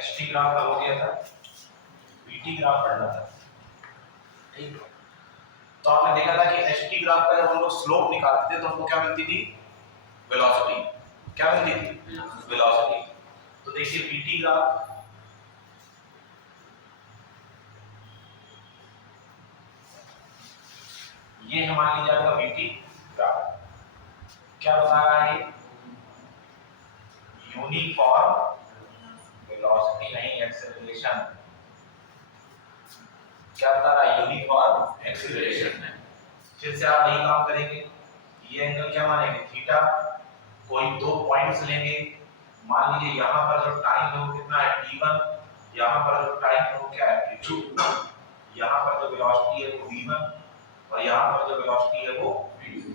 ST graph का हो गया था, बीटी ग्राफ पढ़ना था। ठीक, तो आपने देखा था कि एसटी ग्राफ का जब हम लोग स्लोप निकालते थे तो हमको क्या मिलती थी? वेलोसिटी। क्या मिलती थी? वेलोसिटी। तो देखिए बीटी ग्राफ, ये मान लीजिए आपका बीटी ग्राफ क्या बता रहा है? यूनिफॉर्म वेलोसिटी नहीं, एक्सेलरेशन। क्या बता रहा है? यूनिफॉर्म एक्सेलरेशन है। फिर से आप यही काम करेंगे, ये एंगल क्या मानेंगे? थीटा। कोई दो पॉइंट्स लेंगे, मान लीजिए यहाँ पर जो टाइम है वो कितना है? t1, यहाँ पर जो टाइम है वो क्या है? t2, यहाँ पर जो वेलोसिटी है वो v1 और यहाँ पर जो वेलोसिटी है वो v2।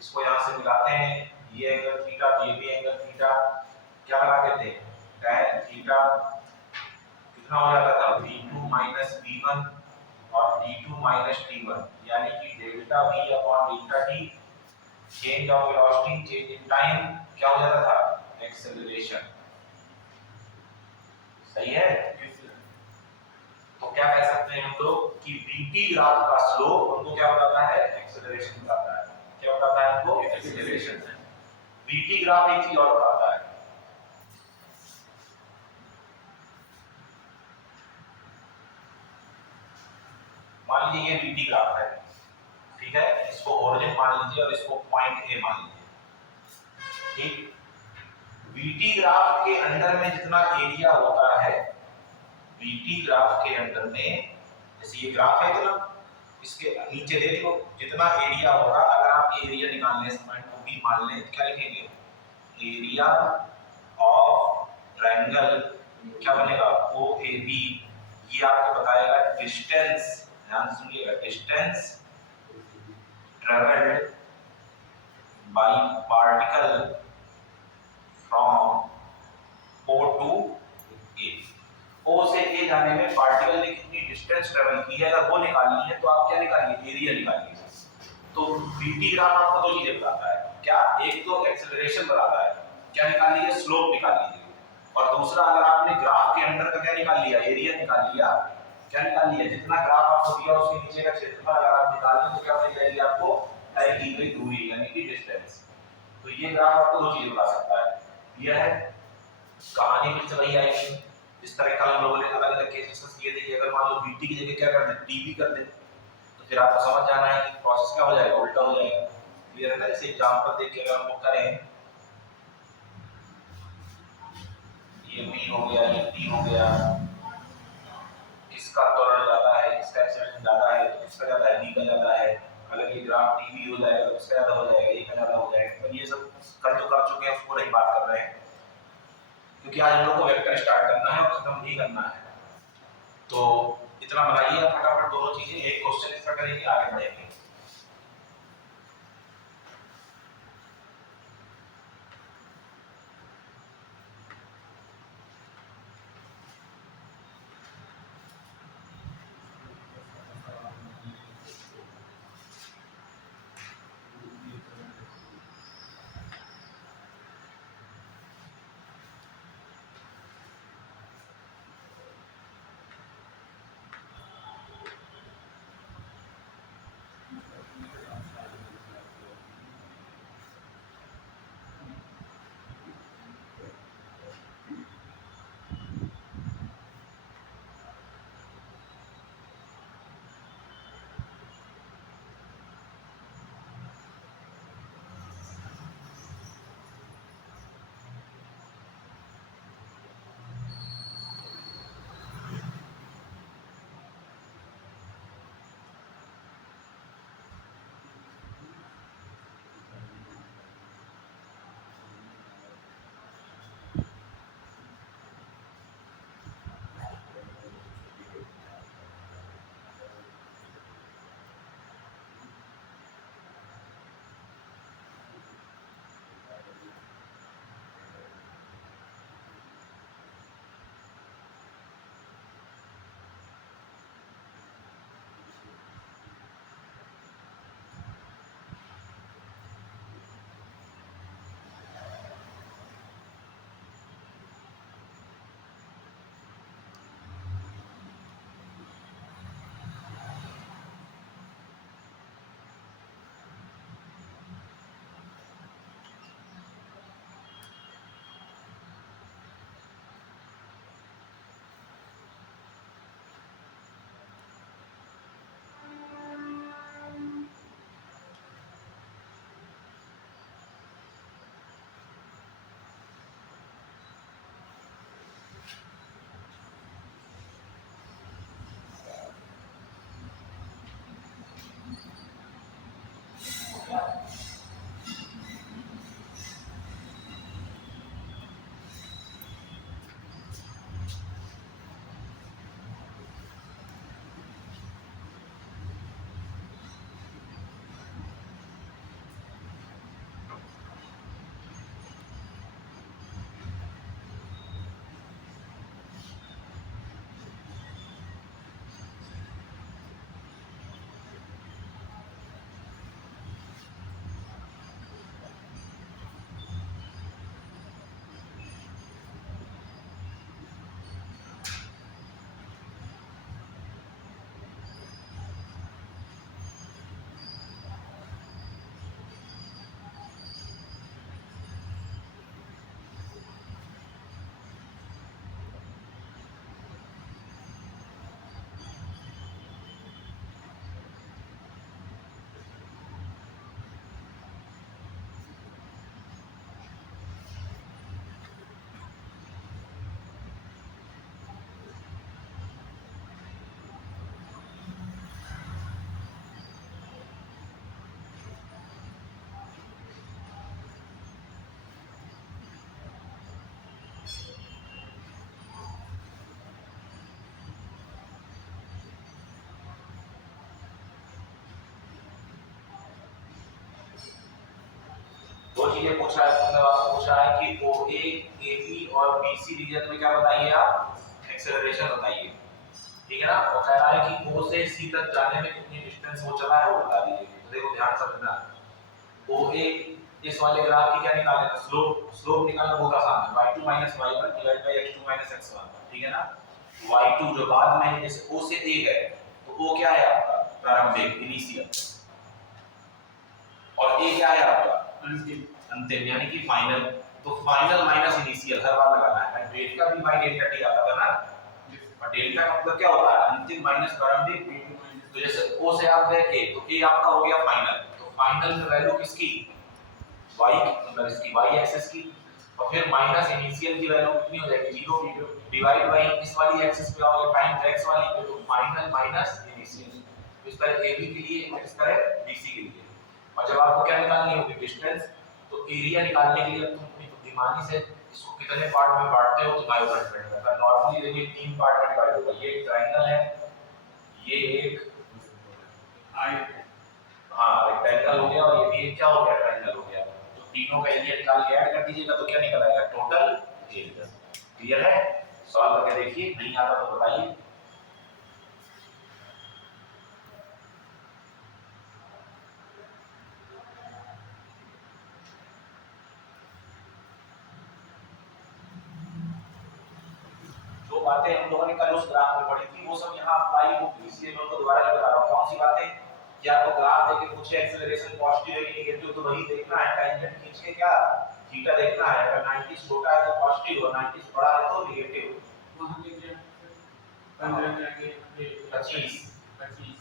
इसको यहाँ से मिलाते हैं, ये एंगल थीटा, ये भी एंगल थीटा, क्या लगाते थे? tan थीटा कितना हो जाता था? v2 माइनस v1 और d2 माइनस t1, यानी कि delta v upon delta t, change of velocity, change in time, क्या हो जाता था? एक्सेलरेशन। सही है? तो क्या कह सकते हैं हम लोग कि बीटी ग्राफ का स्लोप हमको क्या बताता है? एक्सेलरेशन बताता है। क्या बताता है हमको? एक्सेलरेशन। बीटी ग्राफ एक चीज और बताता है, मान लीजिए ये बीटी ग्राफ है, ठीक है, इसको ओरिजिन मान लीजिए और इसको पॉइंट ए मान लीजिए। ठीक, बीटी ग्राफ के अंदर में जितना एरिया होता है, बीटी ग्राफ के अंदर में, जैसे ये ग्राफ है इतना, इसके नीचे देख लो जितना एरिया होगा, अगर आप एरिया निकालने इस पॉइंट को बी मान लें, क्या लिखेंगे? एरिया ऑफ ट्रायंगल क्या बनेगा? O A B. ये आपको बताएगा डिस्टेंस, ध्यान सुनिएगा, distance travelled by particle from O to A. O से ए जाने में पार्टिकल ने कितनी डिस्टेंस ट्रेवल की है, अगर वो निकालनी है तो आप क्या निकालिए? एरिया निकालिए। तो बीटी ग्राफ आपको दो चीजें बताता है, क्या? एक तो एक्सेलरेशन बताता है, क्या निकाल लीजिए? स्लोप निकाल लीजिए। और दूसरा, अगर आपने ग्राफ के अंदर का क्या निकाल लिया? एरिया निकाल लिया। क्या निकाल लिया? जितना ग्राफ आपको दिया उसके नीचे का क्षेत्रफल अगर आप निकाल लें तो क्या मिल जाएगी आपको? तय की गई दूरी यानी कि डिस्टेंस। तो ये ग्राफ आपको दो चीजें बता सकता है। यह है कहानी फिर से वही आएगी, जिस तरह कल हम लोगों ने अलग अलग केस डिस्कस किए थे कि अगर मान लो बीटी की जगह क्या कर दे? टीबी कर दे, तो फिर आपको समझ जाना है कि प्रोसेस क्या हो जाएगा? उल्टा हो जाएगा। क्लियर है ना? जैसे एग्जांपल देख के अगर हम लोग करें, ये बी हो गया, ये टी हो गया, किसका त्वरण ज्यादा है, किसका एक्सेलरेशन ज्यादा है? तो किसका ज्यादा है? बी का ज्यादा है। अगर ये ग्राफ टीबी हो जाएगा तो किसका ज्यादा हो जाएगा? ए का ज्यादा हो जाएगा। तो ये सब कल जो कर चुके हैं उसको नहीं बात कर रहे हैं, क्योंकि आज हम लोग को वेक्टर स्टार्ट करना है और खत्म भी करना है। तो इतना बनाइए फटाफट दोनों चीजें, एक क्वेश्चन इसका करेंगे, आगे बढ़ेंगे। दो चीजें पूछ रहा है, मतलब आपसे पूछ रहा है कि ओ ए बी और बी सी रीजन में क्या बताइए आप, एक्सेलरेशन बताइए, ठीक है ना। और कह रहा है कि ओ से सी तक जाने में कितनी डिस्टेंस वो चला है वो बता दीजिए। तो देखो ध्यान समझना, ओ ए इस वाले ग्राफ की क्या निकालना है, स्लोप, स्लोप निकालना बहुत आसान है, y2 y1 divide by x2 x1, ठीक है ना। y2 जो बाद में है, जैसे o से a गए तो o क्या है आपका, प्रारंभिक, इनिशियल, और a क्या है आपका, अंतिम, अंतिम यानी कि फाइनल। तो फाइनल माइनस इनिशियल हर बार लगाना है, डेल्टा भी बाय डेल्टा टी आता था ना, और डेल्टा का मतलब क्या होता है, अंतिम माइनस प्रारंभिक। तो जैसे o से आप गए a, तो a आपका हो गया फाइनल, तो फाइनल में वैल्यू किसकी, y मतलब इसकी y एक्सिस की, और फिर माइनस इनिशियल की वैल्यू कितनी हो जाएगी, 0, डिवाइड बाय इस वाली एक्सिस पे आओगे टाइम x वाली पे, तो फाइनल माइनस इनिशियल। तो इस तरह AB के लिए, इस तरह BC के लिए। और जब आपको क्या निकालनी होगी, डिस्टेंस, तो एरिया निकालने के लिए तुम अपनी बुद्धिमानी से इसको कितने पार्ट में बांटते हो तुम्हारे ऊपर डिपेंड करता है। नॉर्मली देखिए 3 पार्ट में डिवाइड होगा, ये एक ट्रायंगल है, ये एक हाँ रेक्टेंगल हो गया, और ये भी एक क्या हो गया, ट्रायंगल हो गया। तो तीनों का एरिया निकाल के ऐड कर दीजिएगा तो क्या निकल आएगा, टोटल एरिया। क्लियर है, सॉल्व करके देखिए, नहीं आता तो बताइए। जो बातें हम लोगों ने कल उस ग्राफ में पढ़ी थी वो सब यहाँ अप्लाई होगी, इसलिए मैं उनको दोबारा बता रहा हूँ। कौन सी बातें, कि आपको ग्राफ देके पूछ एक्सेलरेशन पॉजिटिव है कि नेगेटिव, तो वही देखना है, टेंजेंट खींच के क्या थीटा देखना है, अगर 90 छोटा है तो पॉजिटिव, और 90 बड़ा है तो नेगेटिव। वहां पे क्या 15 के आगे 25 25।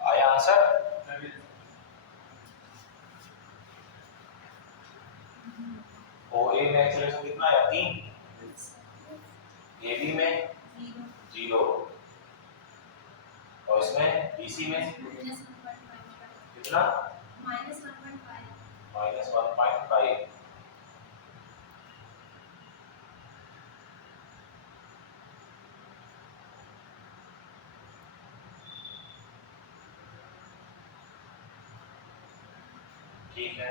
आया आंसर? ओ ए में एक्सेलरेशन कितना आया? 3। ए बी में 0 और इसमें बीसी में कितना? -1.5। ठीक है।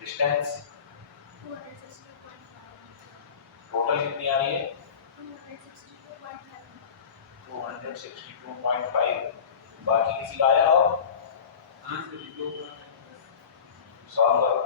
डिस्टेंस टोटल कितनी आ रही है? 262.5। बाकी किसी का आया? और सॉल्व करो।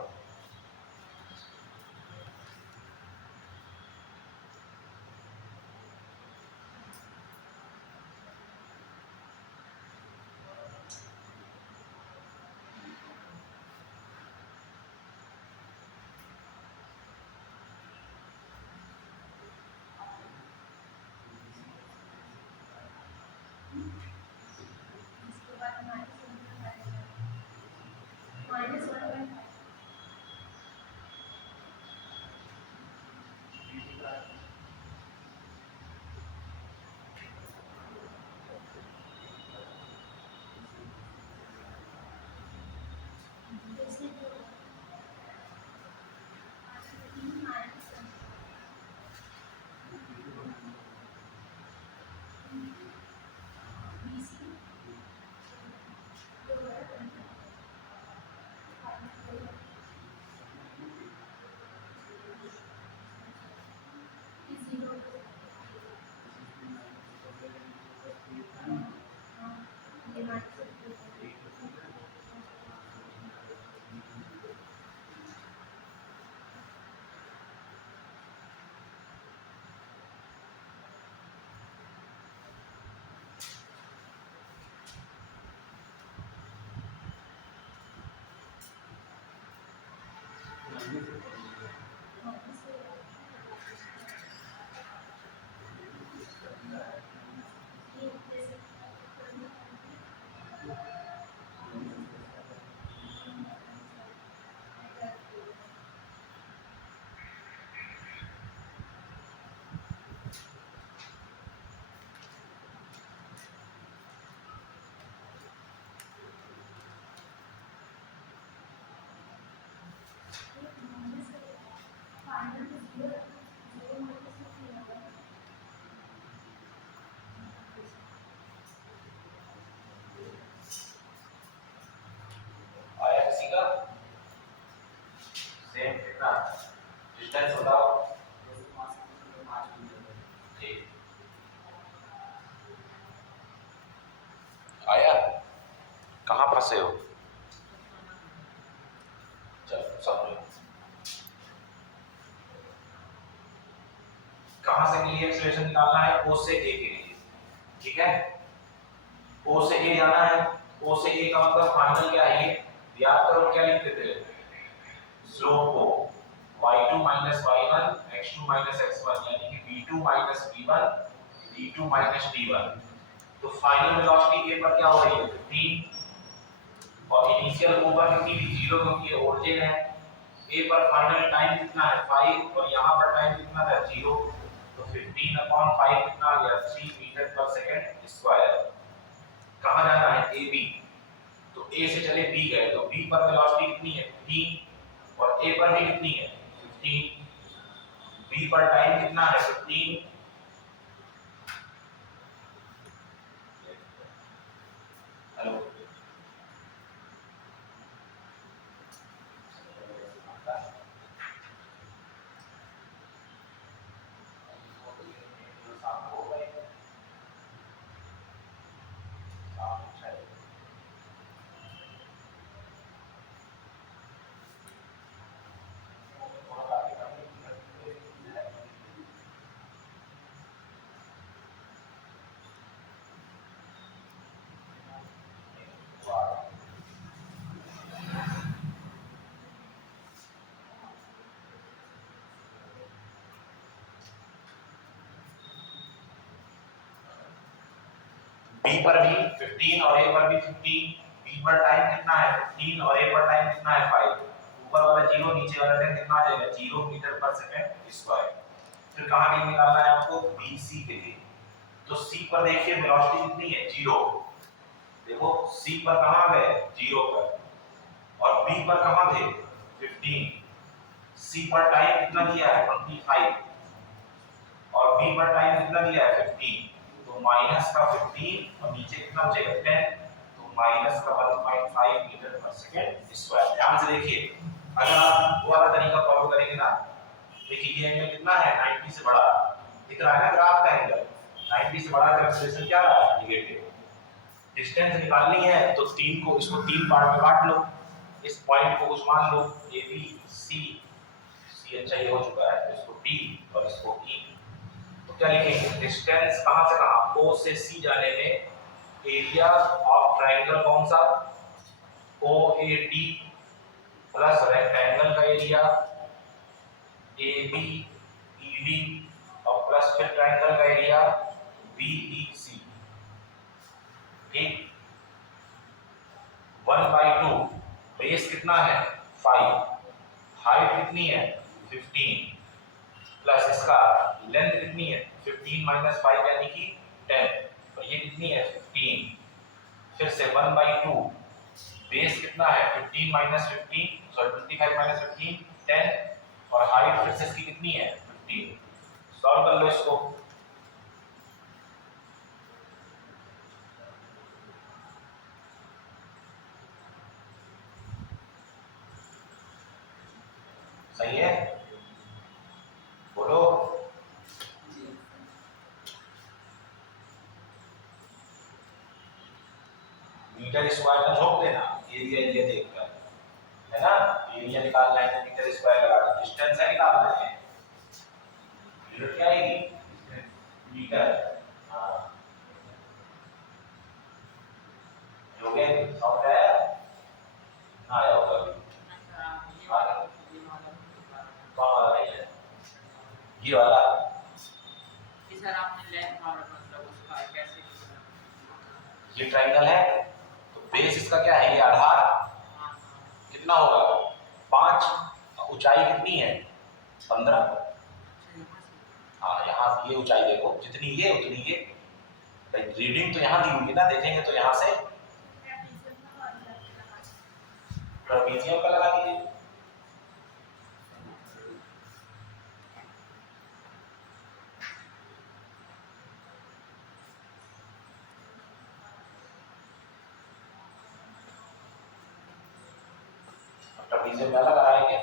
सेम कितना? डिस्टेंस बताओ। ठीक। आया? कहाँ फंसे हो? चलो समझो। कहाँ से के लिए एक्सेलरेशन निकालना है? ओ से ए के लिए। ठीक है? ओ से ए जाना है। ओ से ए का मतलब फाइनल क्या है? ये याद करो क्या लिखते थे? स्लोप को y2 - y1 x2 - x1 यानी कि v2 - v1 d2 - d1। तो फाइनल वेलोसिटी ए पर क्या हो रही है? 15 और इनिशियल ओवर कितनी थी? 0 क्योंकि ये ओरिजिन है। ए पर फाइनल टाइम कितना है? 5 और यहां पर टाइम कितना था? 0। तो 15/5 कितना आ गया? 3 मीटर पर सेकंड स्क्वायर। कहां जाना है? A B. तो ए से चले बी गए तो बी पर वेलोसिटी कितनी है? 15 और ए पर भी कितनी है? 15। बी पर टाइम कितना है? 15 बी पर भी 15 और ए पर भी 15, बी पर टाइम कितना है 15 और ए पर टाइम कितना है 5, ऊपर वाला 0 नीचे वाला टाइम कितना आ जाएगा 0 मीटर पर सेकंड स्क्वायर। फिर कहां के निकालना है आपको बी सी के लिए, तो सी पर देखिए वेलोसिटी कितनी है 0, देखो सी पर कहां गए 0 पर, और बी पर कहां थे 15, सी पर टाइम कितना दिया है 25 और बी पर टाइम कितना दिया है 15, तो माइनस का 15 और नीचे कितना बचेगा 10, तो माइनस का 1.5 मीटर पर सेकंड स्क्वायर। ध्यान से देखिए, अगर आप वो वाला तरीका फॉलो करेंगे ना, देखिए ये एंगल कितना है 90 से बड़ा, दिख रहा है ना ग्राफ का एंगल 90 से बड़ा का एक्सेलरेशन क्या रहा है नेगेटिव। डिस्टेंस निकालनी है तो 3 को इसको 3 पार्ट में काट लो, इस पॉइंट को कुछ मान लो ए बी सी, सी अच्छा ये हो चुका है, तो इसको डी और इसको ई, तो क्या लिखेंगे डिस्टेंस कहां से कहां ओ से सी जाने में एरिया ऑफ ट्रायंगल कौन सा O A D plus rectangle का area A B E D और प्लस फिर ट्रायंगल का एरिया बी ई सी, ठीक 1/2, बेस कितना है 5, हाइट कितनी है 15 प्लस इसका लेंथ कितनी है 15 - 5 यानी कि 10, तो ये कितनी है 15, फिर से 1/2, बेस कितना है 15 - 15 सॉरी 25 - 15 10, और हाइट फिर से इसकी कितनी है 15, सॉल्व कर लो इसको, सही है बोलो, मीटर स्क्वायर में झोंक देना एरिया एरिया देखकर, है ना, एरिया निकालना है तो मीटर स्क्वायर लगा दो, डिस्टेंस है निकालना है, यूनिट क्या आएगी मीटर, हाँ हो गया समझ आया ना, आया होगा कौन वाला है ये वाला, सर आपने लेंथ और मतलब उसका कैसे ये ट्रायंगल है तो बेस इसका क्या है ये आधार कितना होगा 5, ऊंचाई कितनी है 15, हाँ यहाँ ये ऊंचाई देखो जितनी ये उतनी ये, रीडिंग तो यहाँ दी हुई है ना, देखेंगे तो यहाँ से ट्रेपेजियम का लगा दीजिए, ट्रेपेजियम में अलग आ रहा है क्या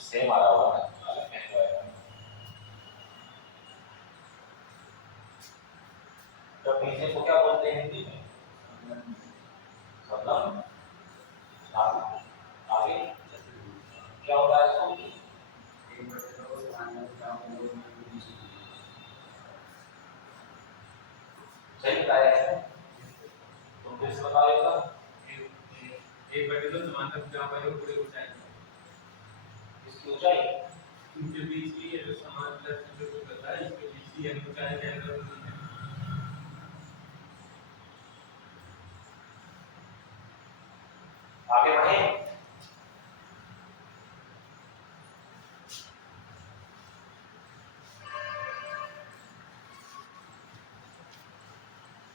सेम आ रहा होगा ना, अलग कैसे आएगा, ट्रेपेजियम को क्या बोलते हैं हिंदी में मतलब आगे क्या होता है इसको सही बताया है, तुम फिर से बताओ एकदम, एक वर्टिकल समांतर जहां पर वो पूरे ऊंचाई इसकी ऊंचाई इनके बीच की ये जो समांतर जो करता है इसके बीच की ऊंचाई के अंदर आगे बढ़े,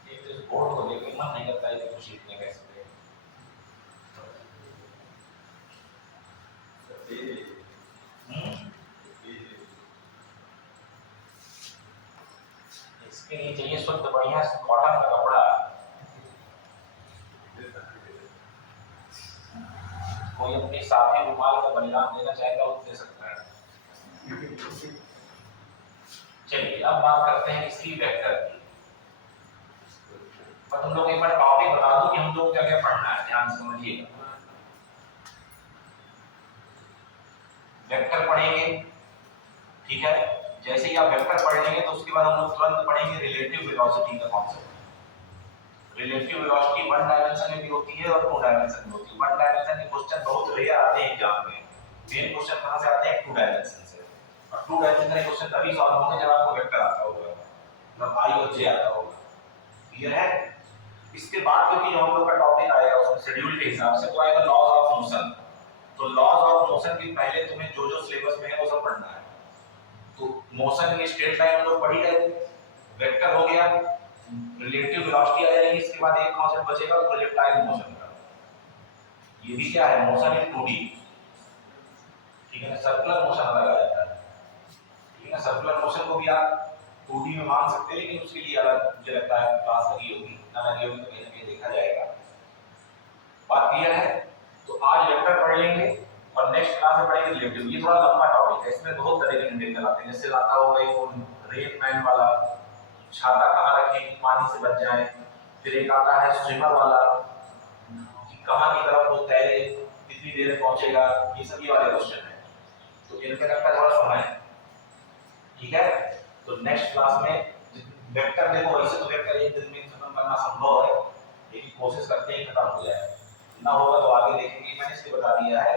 एक तो बोर्ड को लेकर मन नहीं करता है कि कुछ लिखने कैसे इसके लिए चाहिए शुद्ध बढ़िया कॉटन का कपड़ा, कोई अपनी साथी रुमाल का बलिदान देना चाहेगा वो दे सकता है। चलिए अब बात करते हैं इसकी वेक्टर की, पर तुम लोग एक बार टॉपिक बता दो कि हम लोग क्या क्या पढ़ना है, ध्यान से समझिएगा। वेक्टर पढ़ेंगे, ठीक है, जैसे ही आप वेक्टर पढ़ लेंगे तो उसके बाद हम लोग तुरंत पढ़ेंगे रिलेटिव वेलोसिटी का concept. Relative velocity one dimension में भी होती है और टू डायमेंशन में होती है। वन डायमेंशन के क्वेश्चन बहुत रेयर आते हैं एग्जाम में, मेन क्वेश्चन कहां से आते हैं टू डायमेंशन से, और टू डायमेंशन के क्वेश्चन तभी सॉल्व होंगे जब आपको वेक्टर आता होगा, मतलब आई और जे आता होगा। क्लियर है? इसके बाद क्योंकि जो हम लोग का टॉपिक आएगा उसमें शेड्यूल के हिसाब से तो आएगा लॉज ऑफ मोशन। तो लॉज ऑफ मोशन के पहले तुम्हें जो जो सिलेबस में है वो सब पढ़ना है। तो मोशन की स्ट्रेट लाइन हम लोग पढ़ ही रहे थे, वेक्टर हो गया, रिलेटिव वेलोसिटी आ जाएगी, इसके बाद एक कॉन्सेप्ट बचेगा प्रोजेक्टाइल मोशन का। ये भी क्या है, मोशन इन 2D, ठीक है ना। सर्कुलर मोशन अलग आ जाता है, ठीक है ना। सर्कुलर मोशन को भी आप 2D में मान सकते हैं, लेकिन उसके लिए अलग मुझे लगता है क्लास लगी होगी, ना लगी होगी तो कहीं ना कहीं देखा जाएगा। बात क्लियर है? तो आज वेक्टर पढ़ लेंगे और नेक्स्ट क्लास में पढ़ेंगे रिलेटिव। ये थोड़ा लंबा टॉपिक है, इसमें बहुत तरह के न्यूमेरिकल आते हैं, जैसे आता होगा ये रेन मैन वाला, छाता कहाँ रखें पानी से बच जाए, फिर एक आता है स्विमर वाला कि कहाँ की तरफ वो तैरे, कितनी देर में पहुंचेगा, ये सभी वाले क्वेश्चन है। तो इनका लगता है थोड़ा समय, ठीक है। तो नेक्स्ट क्लास में वेक्टर देखो, वैसे तो वेक्टर एक दिन में खत्म करना संभव है, लेकिन कोशिश करते हैं खत्म हो जाए, ना होगा तो आगे देखेंगे। मैंने इसलिए बता दिया है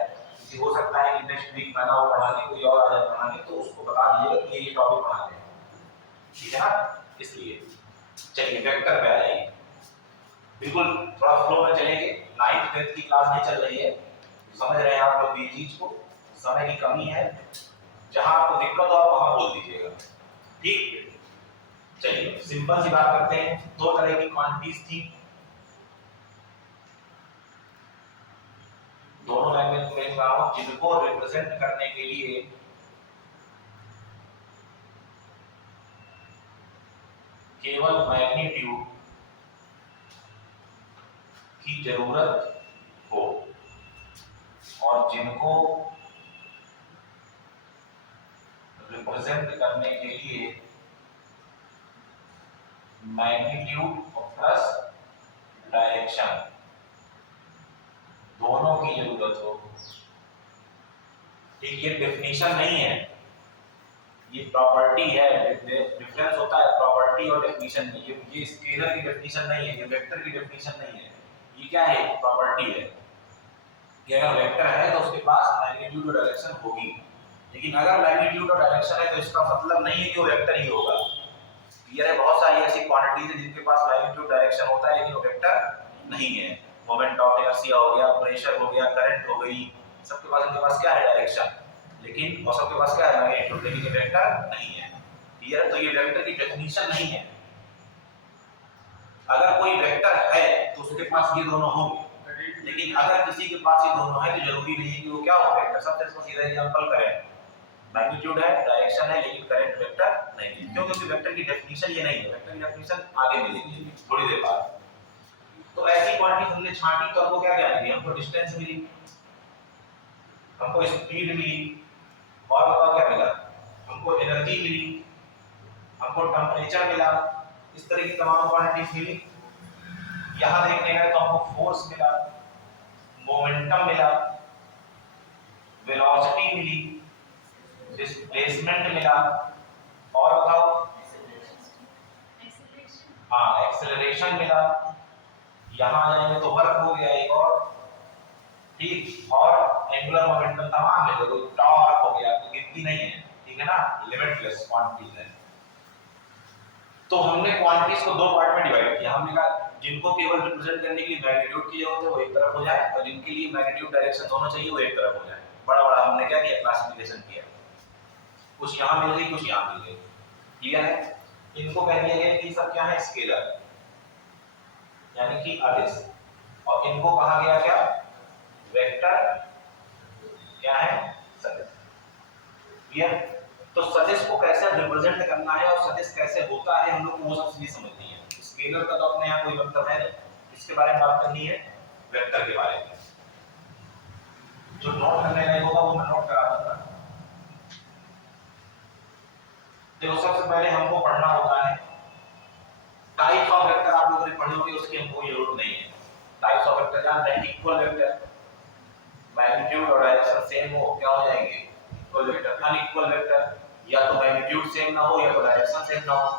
कि हो सकता है कि नेक्स्ट वीक मैं ना हो पढ़ाने, कोई और आ जाए पढ़ाने, तो उसको बता दीजिएगा कि ये टॉपिक पढ़ा लें, ठीक है ना। इसलिए चलिए वेक्टर पे आ जाइए, बिल्कुल थोड़ा फ्लो में चलेंगे। 9th 10th की क्लास नहीं चल रही है, समझ रहे हैं आप लोग ये चीज को, समय की कमी है, जहां आपको दिक्कत हो आप वहां बोल दीजिएगा, ठीक। चलिए सिंपल सी बात करते हैं। दो तरह की क्वांटिटीज थी, दोनों लैंग्वेज में रहा हूं, जिनको रिप्रेजेंट करने के लिए केवल मैग्नीट्यूड की जरूरत हो और जिनको रिप्रेजेंट करने के लिए मैग्नीट्यूड प्लस डायरेक्शन दोनों की जरूरत हो, ठीक। ये डेफिनेशन नहीं है, ये प्रॉपर्टी है। डिफरेंस होता है प्रॉपर्टी और डेफिनेशन में। ये स्केलर की डेफिनेशन नहीं है, ये वेक्टर की डेफिनेशन नहीं है, ये क्या है, प्रॉपर्टी है कि अगर वेक्टर है तो उसके पास मैग्नीट्यूड और डायरेक्शन होगी, लेकिन अगर मैग्नीट्यूड और डायरेक्शन है तो इसका मतलब नहीं है कि वो वेक्टर ही होगा। क्लियर है? बहुत सारी ऐसी क्वांटिटीज है जिनके पास मैग्नीट्यूड डायरेक्शन होता है लेकिन वो वेक्टर नहीं है। मोमेंट ऑफ इनर्शिया हो गया, प्रेशर हो गया, करंट हो गई, सबके पास इनके पास क्या है, डायरेक्शन, लेकिन और सबके पास क्या है, मैग्नीट्यूड, लेकिन ये वेक्टर नहीं है। क्लियर? तो ये वेक्टर की डेफिनेशन नहीं है। अगर कोई वेक्टर है तो उसके पास ये दोनों होंगे, लेकिन अगर किसी के पास ये दोनों है तो जरूरी नहीं है कि वो क्या हो, वेक्टर। सबसे सीधा एग्जांपल करें, मैग्नीट्यूड है, डायरेक्शन है, लेकिन करंट वेक्टर नहीं है। क्यों? क्योंकि वेक्टर की डेफिनेशन ये नहीं है, वेक्टर की डेफिनेशन आगे मिलेगी थोड़ी देर बाद। तो ऐसी क्वांटिटी हमने छांटी तो हमको क्या क्या मिली, हमको डिस्टेंस मिली, हमको स्पीड मिली, और बताओ क्या मिला, हमको एनर्जी मिली, हमको टेंपरेचर मिला, इस तरह की तमाम क्वांटिटीज मिली। यहां देखने गए तो हमको फोर्स मिला, मोमेंटम मिला, वेलोसिटी मिली, डिस्प्लेसमेंट मिला, और बताओ, हाँ एक्सेलरेशन मिला। यहां आ जाएंगे तो वर्क हो गया एक और, ठीक, और एंगुलर मोमेंटम तमाम मिले, तो टॉर्क हो गया, तो गिनती नहीं है, ठीक है ना, लिमिटलेस क्वांटिटीज है। तो हमने क्वांटिटीज को दो पार्ट में डिवाइड किया। हमने कहा जिनको केवल रिप्रेजेंट करने के लिए मैग्नीट्यूड की जरूरत है वो एक तरफ हो जाए, और जिनके लिए मैग्नीट्यूड डायरेक्शन दोनों चाहिए वो एक तरफ हो जाए। बड़ा बड़ा हमने क्या किया, क्लासिफिकेशन किया, कुछ यहाँ मिल गई, कुछ यहाँ मिल गई। क्लियर है? इनको कह दिया गया कि सब क्या है, स्केलर, यानी कि अदिश, और इनको कहा गया क्या, वेक्टर, क्या है, सदिश। क्लियर? तो सदिश को कैसे रिप्रेजेंट करना है और सदिश कैसे होता है, हम लोग को वो सब चीजें समझनी है। स्केलर का तो अपने यहाँ कोई मतलब है नहीं, इसके बारे में बात करनी है, वेक्टर के बारे में। जो नोट करने लायक होगा वो मैं नोट करा दूंगा। देखो सबसे पहले हमको पढ़ना होता है टाइप्स ऑफ वेक्टर, आप लोगों ने पढ़े होंगे, उसकी हमको जरूरत नहीं है। टाइप्स ऑफ वेक्टर जान रहे हैं, इक्वल वेक्टर, मैग्नीट्यूड और डायरेक्शन सेम हो, क्या हो जाएंगे, इक्वल वेक्टर। अनइक्वल वेक्टर, या तो मैग्नीट्यूड सेम ना हो या तो डायरेक्शन सेम ना हो।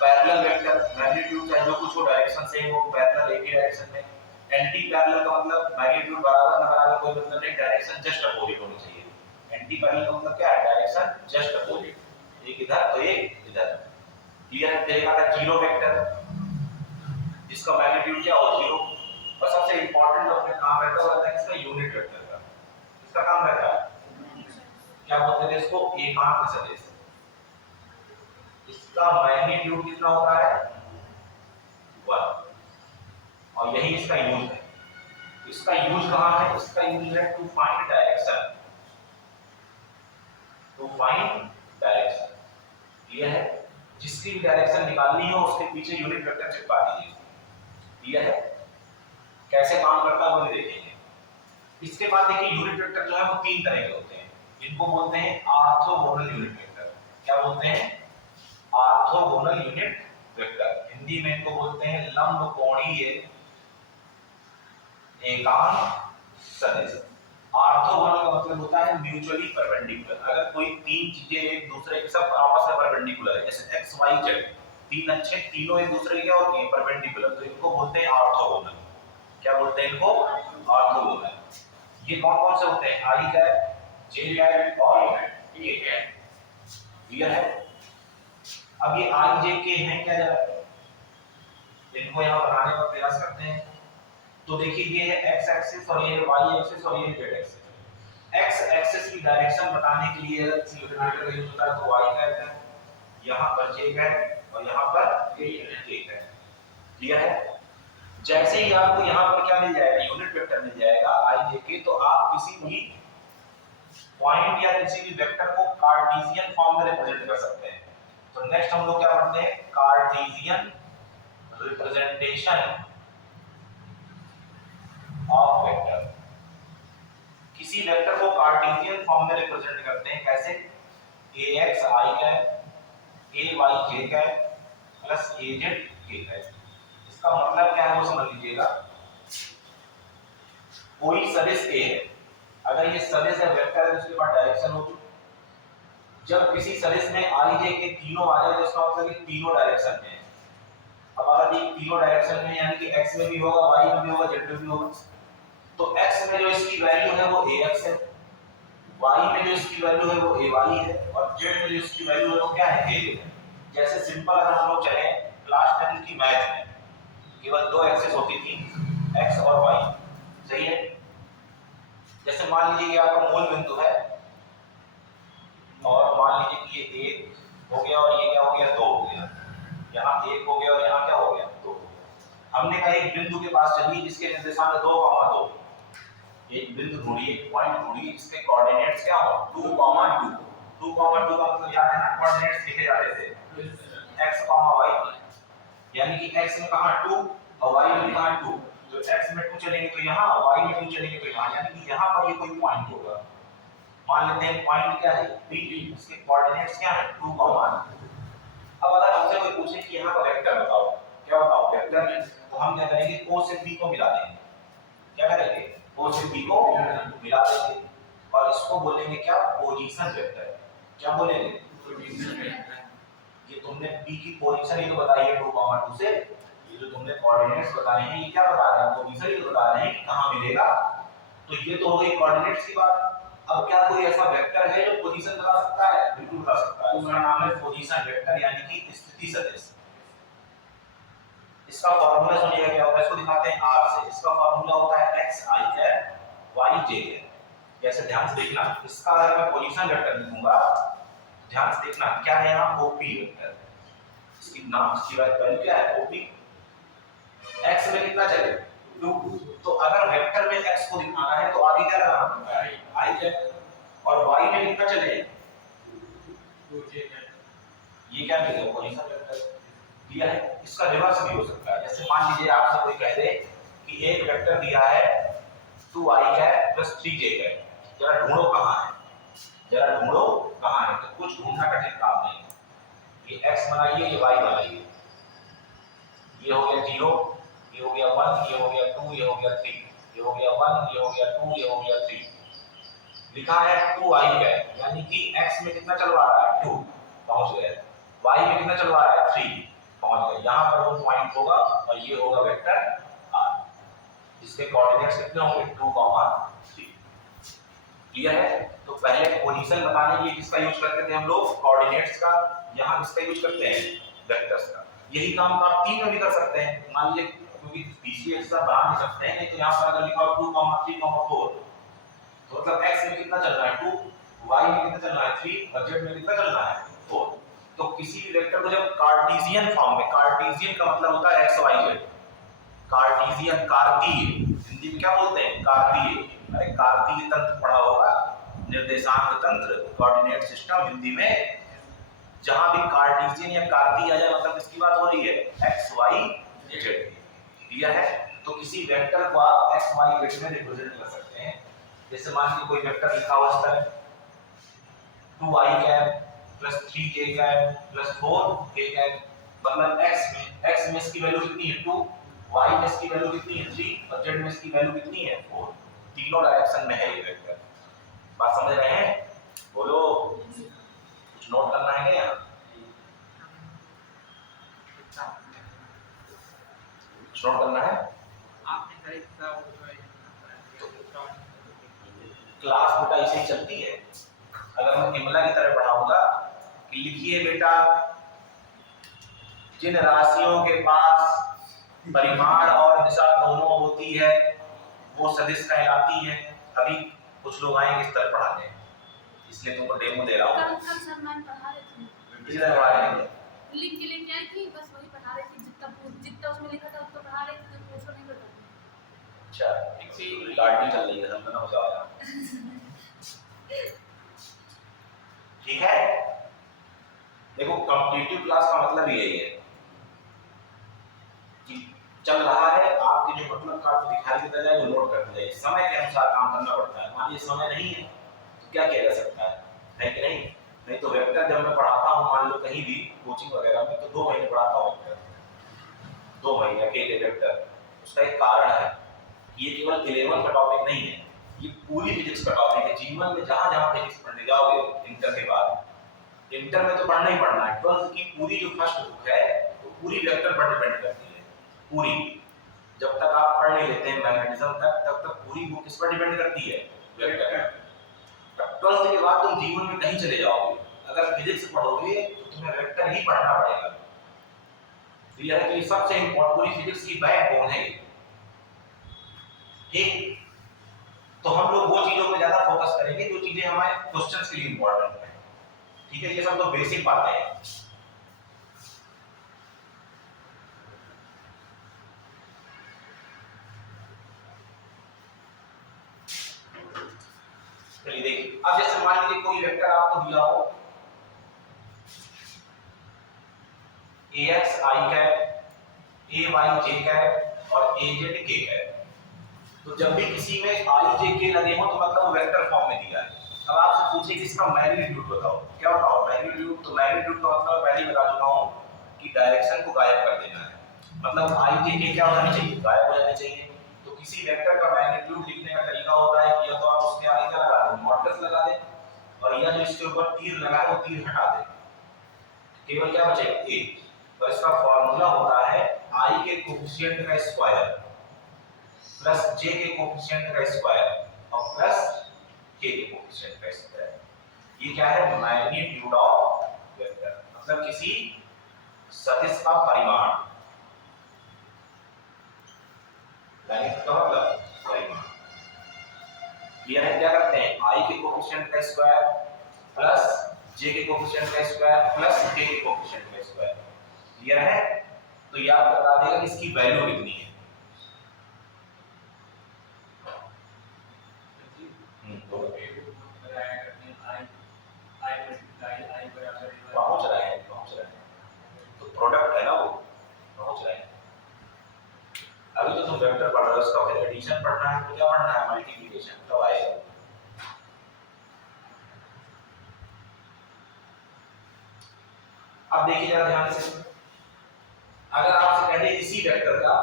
पैरेलल वेक्टर, मैग्नीट्यूड चाहे जो कुछ हो, डायरेक्शन सेम हो, पैरेलल एक ही डायरेक्शन में। एंटी पैरेलल का मतलब मैग्नीट्यूड बराबर ना बराबर कोई मतलब नहीं, डायरेक्शन जस्ट अपोजिट होनी चाहिए। एंटी पैरेलल का मतलब क्या है, डायरेक्शन जस्ट अपोजिट, एक इधर तो एक इधर। क्लियर है? फिर एक आता है जीरो वेक्टर, जिसका मैग्नीट्यूड क्या हो 0। और सबसे इंपॉर्टेंट अपने काम रहता है वो रहता है इसका यूनिट वेक्टर का। इसका काम रहता है क्या बोलते हैं इसको, एकांक सदिश। इसका मैग्नीट्यूड कितना होता है 1, और यही इसका यूज है। इसका यूज कहाँ है, इसका यूज है to find direction, to find direction. Clear है, जिसकी भी डायरेक्शन निकालनी हो उसके पीछे यूनिट वेक्टर चिपका दीजिए। क्लियर है, कैसे काम करता है वो भी देखेंगे। इसके बाद देखिए यूनिट वेक्टर जो है वो 3 तरह के होते हैं, इनको बोलते हैं ऑर्थोगोनल यूनिट वेक्टर। क्या बोलते हैं, ऑर्थोगोनल यूनिट वेक्टर। हिंदी में इनको बोलते हैं लंबकोणीय एकांक सदिश। ऑर्थोगोनल का मतलब होता है म्यूचुअली परपेंडिकुलर। अगर कोई 3 चीजें एक दूसरे के सब आपस में परपेंडिकुलर है, जैसे x y z, 3 अच्छे तीनों एक दूसरे के क्या होती हैं परपेंडिकुलर, तो इनको बोलते हैं ऑर्थोगोनल। क्या बोलते हैं इनको, ऑर्थोगोनल। ये कौन कौन से होते हैं, i कैप, j कैप और k कैप। क्लियर है, अब ये i j k हैं क्या जरा इनको यहां बनाने का प्रयास करते हैं। तो देखिए ये है x एक्सिस और ये है y एक्सिस और ये है z एक्सिस। x एक्सिस की डायरेक्शन बताने के लिए अगर किसी यूनिट वेक्टर का यूज होता है तो y कैप है, यहां पर j कैप और यहां पर k कैप। क्लियर है, जैसे ही आपको यहां पर क्या मिल जाएगा, यूनिट वेक्टर मिल जाएगा i j k, तो आप किसी भी पॉइंट या किसी भी वेक्टर को कार्टेशियन फॉर्म में रिप्रेजेंट कर सकते हैं। तो नेक्स्ट हम लोग क्या पढ़ते हैं, कार्टेशियन रिप्रेजेंटेशन ऑफ वेक्टर। किसी वेक्टर को कार्टेशियन फॉर्म में रिप्रेजेंट करते हैं कैसे, ax i cap ay j cap plus az k cap. इसका मतलब क्या है वो समझ लीजिएगा। कोई सदिश a है, अगर ये सदिश है वेक्टर है तो उसके बाद डायरेक्शन होगी। जब किसी सदिश में i j के तीनों आ जाए तो इसका मतलब ये तीनों डायरेक्शन में है। अब अगर ये तीनों डायरेक्शन में यानी कि x में भी होगा, y में भी होगा, z में भी होगा, तो x में जो इसकी वैल्यू है वो ax है, y में जो इसकी वैल्यू है वो ay है, और z में जो इसकी वैल्यू है वो क्या है a है। जैसे सिंपल अगर हम लोग चले क्लास 10 की मैथ में केवल 2 एक्सिस होती थी x और y, सही है। जैसे मान लीजिए कि आपका मूल बिंदु है और मान लीजिए कि ये 1 हो गया और ये क्या हो गया 2 हो गया, यहाँ 1 हो गया और यहाँ क्या हो गया 2। हमने कहा एक बिंदु के पास चलिए जिसके निर्देशांक 2, 2, एक बिंदु ढूंढिए, पॉइंट ढूंढिए जिसके कोऑर्डिनेट्स क्या हो 2, 2, 2, 2 का मतलब याद है ना, कोऑर्डिनेट्स लिखे जाते थे x, y, यानी कि x में कहां 2 और y में कहां 2, तो x में 2 चलेंगे तो यहां, y में 2 चलेंगे तो यहां, यानी कि यहां पर ये कोई पॉइंट होगा। मान लेते हैं पॉइंट क्या है p, इसके कोऑर्डिनेट्स क्या है 2, 2। अब अगर हमसे कोई पूछे कि यहां का वेक्टर बताओ, क्या बताओ वेक्टर, तो हम क्या करेंगे o से p को मिला देंगे। क्या करेंगे, o से p को मिला देंगे और इसको बोलेंगे क्या, पोजीशन वेक्टर। क्या बोलेंगे, पोजीशन वेक्टर। ये तुमने p की पोजीशन ही तो बताई है 2, 2 से, ये जो तुमने कोऑर्डिनेट्स बताए हैं ये क्या बता रहे हैं, पोजीशन ही तो बता रहे हैं कि कहां मिलेगा। तो ये तो हो गई कोऑर्डिनेट्स की बात। अब क्या कोई ऐसा वेक्टर है जो पोजीशन बता सकता है, बिल्कुल बता सकता है, उसका नाम है पोजीशन वेक्टर यानी कि स्थिति सदिश। इसका फार्मूला सुनिएगा क्या होता है, इसको दिखाते हैं r से। इसका फार्मूला होता है x i cap y j cap. जैसे ध्यान से देखना, इसका अगर मैं पोजीशन वेक्टर लिखूंगा, ध्यान से देखना क्या है यहाँ OP वेक्टर, इसकी नाम इसकी वैल्यू क्या है OP। x में कितना चले 2, तो अगर वेक्टर में x को दिखाना है तो आगे क्या लगाना पड़ता है i कैप, और y में कितना चले 2 j कैप। ये क्या मिलेगा पोजीशन वेक्टर। दिया है, इसका रिवर्स भी हो सकता है। जैसे मान लीजिए आपसे कोई कह दे कि एक वेक्टर दिया है 2i cap plus 3j cap, जरा ढूंढो कहां है, जरा ढूंढो कहां है। तो कुछ ढूंढना कठिन काम नहीं है। ये x बनाइए, ये y बनाइए, ये हो गया 0, ये हो गया 1, ये हो गया 2, ये हो गया 3, ये हो गया 1, ये हो गया 2, ये हो गया 3। लिखा है 2i कैप, यानी कि x में कितना चलवा रहा है 2, पहुंच गए, y में कितना चलवा रहा है 3, पहुंच गए। यहां पर वो पॉइंट होगा और ये होगा वेक्टर r, जिसके कोऑर्डिनेट्स कितने होंगे 2, 3। क्लियर है। तो पहले पोजीशन बताने के लिए किसका यूज करते थे हम लोग, कोऑर्डिनेट्स का, यहां किसका यूज करते हैं वेक्टर्स का। यही काम आप 3 में भी कर सकते हैं। मान लीजिए क्योंकि बीसी एक साथ बना नहीं सकते हैं, नहीं तो यहाँ पर अगर लिखा हो 2, 3, 4 तो मतलब x में कितना चल रहा है 2, y में कितना चल रहा है 3 और z में कितना चल रहा है 4। तो किसी भी वेक्टर को जब कार्टेशियन फॉर्म में, कार्टेशियन का मतलब होता है x y z, कार्टेशियन कार्तीय, हिंदी में क्या बोलते हैं कार्तीय, अरे कार्तीय तंत्र पढ़ा होगा, निर्देशांक तंत्र, कोऑर्डिनेट सिस्टम हिंदी में। जहां भी कार्टेशियन या कार्तीय आ जाए मतलब किसकी बात हो रही है x y z, दिया है। तो किसी वेक्टर को आप x y z में रिप्रेजेंट कर सकते हैं। जैसे मान लीजिए कोई वेक्टर लिखा हुआ इस तरह 2i cap plus 3j cap plus 4k cap, मतलब x में इसकी वैल्यू कितनी है 2, y में इसकी वैल्यू कितनी है 3 और z में इसकी वैल्यू कितनी है 4। तीनों डायरेक्शन में है ये वेक्टर। बात समझ रहे हैं? बोलो, कुछ नोट करना है क्या यहाँ? कुछ नोट करना है? आपने करेक्ट था वो क्लास बेटा ऐसे ही चलती है। अगर मैं किमला की तरह पढ़ाऊंगा कि लिखिए बेटा जिन राशियों के पास परिमाण और दिशा दोनों होती है वो सदिश कहलाती है। अभी कुछ लोग आएंगे इस तरह पढ़ाने, इसलिए तुमको डेमो दे रहा हूँ। कल सर मैं पढ़ा रही थी, इसी तरह पढ़ा रहे थे। लिख के लेके आई थी, बस वही पढ़ा रही थी, जितना उसमें लिखा था उतना पढ़ा रही थी, तो पूछो नहीं पता। अच्छा, एक सी रिकॉर्डिंग चल रही है, समझना हो जाएगा। ठीक है, देखो कॉम्पिटिटिव क्लास का मतलब यही है कि चल रहा है, आपके जो मतलब का आपको दिखाई देता जाए वो नोट करते जाइए। समय के अनुसार काम करना पड़ता है। मान लीजिए समय नहीं है तो क्या किया जा सकता है कि नहीं? नहीं तो वेक्टर जब मैं पढ़ाता हूँ मान लो कहीं भी कोचिंग वगैरह में, तो 2 महीने पढ़ाता हूँ वेक्टर, 2 महीने अकेले वेक्टर। उसका एक कारण है, ये केवल 11 का टॉपिक नहीं है, ये पूरी फिजिक्स का टॉपिक है। जीवन में जहां जहां फिजिक्स पढ़ने जाओगे इंटर के बाद, इंटर में तो पढ़ना ही पढ़ना है। 12th की पूरी जो फर्स्ट बुक है वो पूरी वेक्टर पर डिपेंड करती है। पूरी जब तक आप पढ़ नहीं लेते हैं मैग्नेटिज्म तक, तब तक पूरी बुक किस पर डिपेंड करती है? वेक्टर। 12th के बाद तुम जीवन में कहीं चले जाओगे, अगर फिजिक्स पढ़ोगे तो तुम्हें वेक्टर ही पढ़ना पड़ेगा। तो ये सबसे इंपॉर्टेंट पूरी फिजिक्स की बैकबोन है। ठीक, तो हम लोग वो चीजों पे ज्यादा फोकस करेंगे जो चीजें हमारे क्वेश्चंस के लिए इंपॉर्टेंट है। ठीक है, ये सब तो बेसिक बातें हैं। चलिए देखिए, अब जैसे मान लीजिए कोई वेक्टर आपको दिया हो ax i cap, ay j cap और az k कैप। तो जब भी किसी में i j k लगे हो तो मतलब वो वेक्टर फॉर्म में दिया है। अब आपसे पूछे कि इसका मैग्नीट्यूड बताओ, क्या बताओ मैग्नीट्यूड? तो मैग्नीट्यूड का मतलब पहले ही बता चुका हूं कि डायरेक्शन को गायब कर देना है। मतलब i j k क्या होना चाहिए? गायब हो जाना चाहिए। तो किसी वेक्टर का मैग्नीट्यूड लिखने का तरीका होता है कि या तो आप उसके आगे क्या लगा दें, मॉडुलस लगा दें, और या जो इसके ऊपर तीर लगा है वो तीर हटा दें, केवल क्या बचेगा a। और इसका फार्मूला होता है i के कोएफिशिएंट का स्क्वायर प्लस j के कोएफिशिएंट का स्क्वायर और प्लस k के कोएफिशिएंट का स्क्वायर। ये क्या है? मैग्नीट्यूड ऑफ वेक्टर, मतलब किसी सदिश का परिमाण। मैग्नीट्यूड का मतलब परिमाण। क्लियर है? क्या करते हैं? i के कोएफिशिएंट का स्क्वायर प्लस j के कोएफिशिएंट का स्क्वायर प्लस k के कोएफिशिएंट का स्क्वायर। क्लियर है? तो ये आपको बता देगा कि इसकी वैल्यू कितनी है। पहुंच रहे हैं तो प्रोडक्ट है ना, वो पहुंच रहे हैं। अभी तो तुम वेक्टर पढ़ रहे हो, उसका फिर एडिशन पढ़ना है, तो क्या पढ़ना है? मल्टीप्लिकेशन कब आएगा? अब देखिए जरा ध्यान से, अगर आपसे कह दे इसी वेक्टर का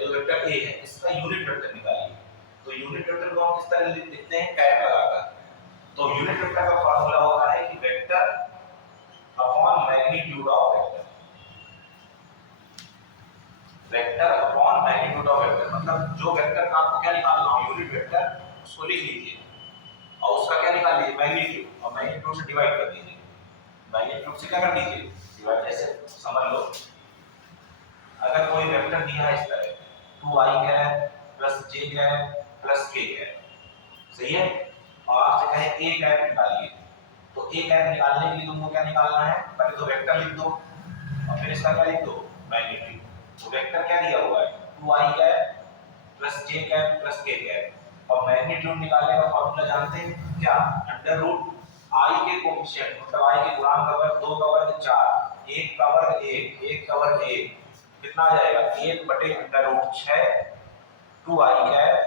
जो वेक्टर a है इसका यूनिट वेक्टर निकालिए, तो यूनिट वेक्टर को हम किस तरह लिखते हैं? कैप लगाकर। तो यूनिट वेक्टर का फार्मूला होता है कि vector upon magnitude of vector. Vector upon magnitude of vector मतलब जो वेक्टर का आपको क्या निकालना हो यूनिट वेक्टर, उसको लिख लीजिए और उसका क्या निकाल लीजिए? मैग्नीट्यूड, और मैग्नीट्यूड से डिवाइड कर दीजिए। मैग्नीट्यूड से क्या कर दीजिए डिवाइड, जैसे समझ लो अगर कोई वेक्टर दिया है इस तरह 2i cap plus j cap plus k cap, सही है, और आपसे कहे a कैप निकालिए, तो a कैप निकालने के लिए तुमको क्या निकालना है, पहले तो वेक्टर लिख दो और फिर इसका क्या लिख दो मैग्नीट्यूड। तो वेक्टर क्या दिया हुआ है 2i cap plus j cap plus k cap, और मैग्नीट्यूड निकालने का फॉर्मूला जानते हैं क्या, अंडर रूट i के कोएफिशिएंट मतलब i के गुणांक का वर्ग 2 का वर्ग 4 1 का वर्ग 1 1 का वर्ग 1 कितना आ जाएगा 1 बटे अंडर रूट 6 2i कैप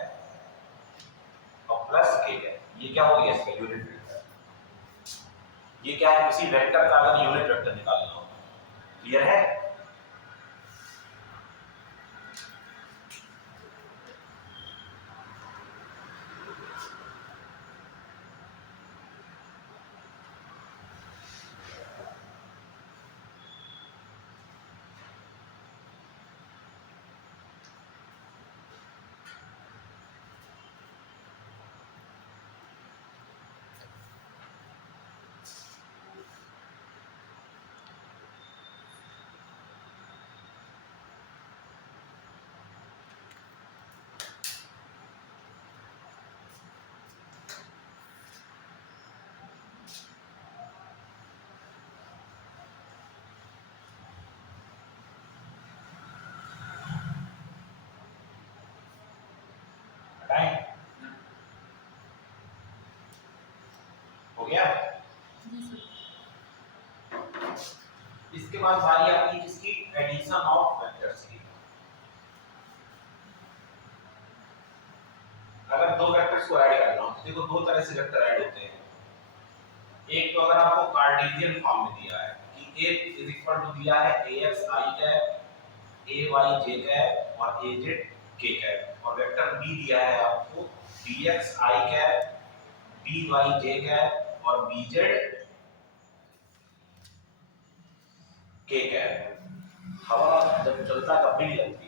और प्लस k कैप। ये क्या हो गया इसका यूनिट वेक्टर। ये क्या है, किसी वेक्टर का अगर यूनिट वेक्टर निकालना हो, क्लियर है। हो गया। इसके बाद बारी आती है किसकी, एडिशन ऑफ वेक्टर्स की। अगर दो वेक्टर्स को ऐड करना हो तो देखो दो तरह से वेक्टर ऐड होते हैं। एक तो अगर आपको कार्टेशियन फॉर्म में दिया है कि a इज इक्वल टू दिया है ax i cap ay j cap और az k कैप, और वेक्टर b दिया है आपको bx i cap by j cap और bz k कैप। हवा जब चलता है कभी नहीं लगती,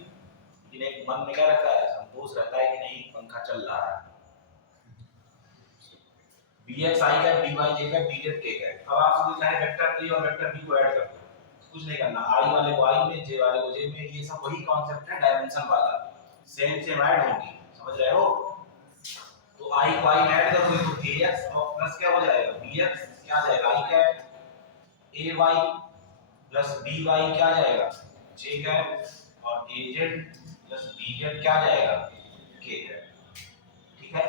लेकिन एक मन में क्या रहता है, संतोष रहता है कि नहीं पंखा चल रहा है। bx i cap by j cap bz k cap. अब आप सोचो चाहे वेक्टर a और वेक्टर b को ऐड कर दो, कुछ नहीं करना, i वाले को i में j वाले को j में, ये सब वही कॉन्सेप्ट है डायमेंशन वाला, सेम ऐड होंगी, समझ रहे हो। तो i को i ऐड करोगे तो ax और प्लस क्या हो जाएगा bx, क्या आ जाएगा i cap ay plus by क्या आ जाएगा j कैप और az प्लस bz क्या आ जाएगा k कैप। ठीक है,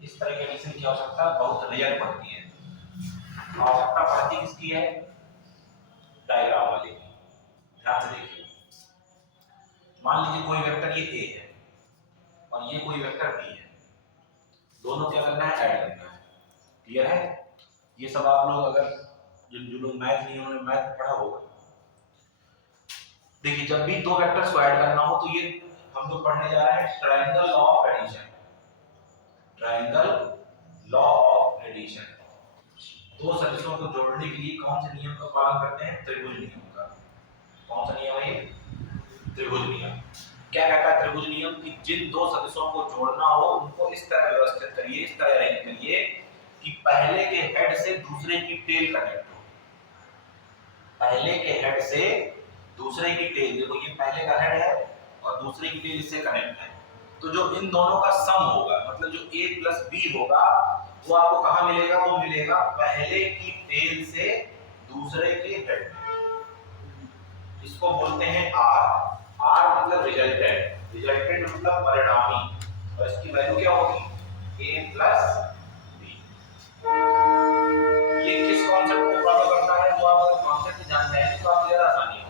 इस तरह के एडिशन की आवश्यकता बहुत रेयर पड़ती है। आवश्यकता पड़ती किसकी है, डायग्राम वाले की। ध्यान से देखिए, मान लीजिए कोई वेक्टर ये a है और ये कोई वेक्टर b है, दोनों क्या करना है, ऐड करना है। क्लियर है, ये सब आप लोग अगर जो लोग मैथ नहीं उन्होंने मैथ पढ़ा होगा। देखिए जब भी दो वेक्टर्स को ऐड करना हो तो ये हम लोग पढ़ने जा रहे हैं triangle law of addition. Triangle law of addition, दो सदिशों को जोड़ने के लिए कौन से नियम का पालन करते हैं, त्रिभुज नियम का। कौन सा नियम है ये, त्रिभुज नियम। क्या कहता है त्रिभुज नियम कि जिन दो सदिशों को जोड़ना हो उनको इस तरह व्यवस्थित करिए, इस तरह अरेंज करिए कि पहले के हेड से दूसरे की टेल कनेक्ट हो। पहले के हेड से दूसरे की टेल, देखो ये पहले का हेड है और दूसरे की टेल इससे कनेक्ट है, तो जो इन दोनों का सम होगा, मतलब जो a प्लस b होगा वो आपको कहाँ मिलेगा, वो मिलेगा पहले की टेल से दूसरे के हेड में। इसको बोलते हैं r। r मतलब रिजल्टेंट, रिजल्टेंट मतलब परिणामी, और इसकी वैल्यू क्या होगी a प्लस b। ये किस कॉन्सेप्ट को फॉलो करता है, वो आप अगर कॉन्सेप्ट जान जाएंगे तो आप ज्यादा आसानी होगी।